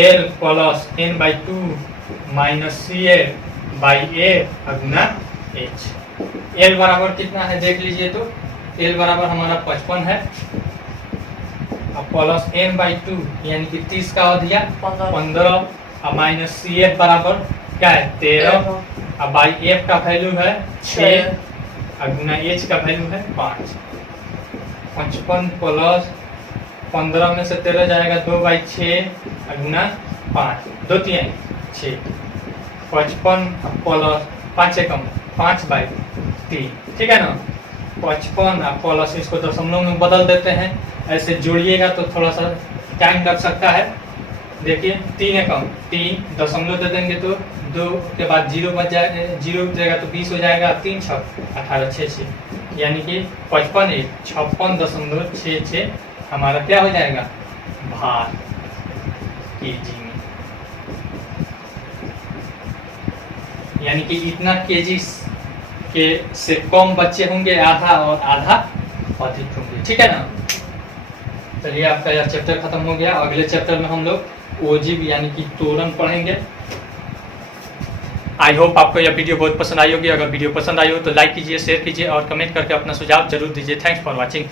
L plus n/2 minus CL by A Guna H। L बराबर कितना है देख लीजिए तो L बराबर हमारा 55 है, अब प्लस n/2 यानी कि 30 का अवधिया 15 और माइनस CF बराबर क्या है 13 और बाई F का वैल्यू है 6 और गुना H का वैल्यू है 5। 55 प्लस 15 में से 13 जाएगा 2/6 और गुना 5, 2 3 6, 55 प्लस 5 एकम 5/3, ठीक है ना। 55 प्लस इसको दशमलव में बदल देते हैं, ऐसे जोड़िएगा तो थोड़ा सा टाइम लग सकता है। देखिए 3 एकम 3 दशमलव दे देंगे तो 2 के बाद 0 बच जाएगा, 0 जाएगा तो 20 हो जाएगा, 3 6 18 6 6 यानी कि 55 1 56.66 हमारा क्या हो जाएगा भार केजी में, यानी कि इतना केजी के से कम बच्चे होंगे आधा और आधा अधिक होंगे, ठीक है ना। चलिए आपका यह चैप्टर खत्म हो गया। अगले चैप्टर में हम लोग ओजिव यानी कि तोलन पढ़ेंगे। आई होप आपको यह वीडियो बहुत पसंद आई होगी। अगर वीडियो पसंद आई हो तो लाइक कीजिए, शेयर कीजिए और कमेंट करके अपना सुझाव जरूर दीजिए। Thanks for watching.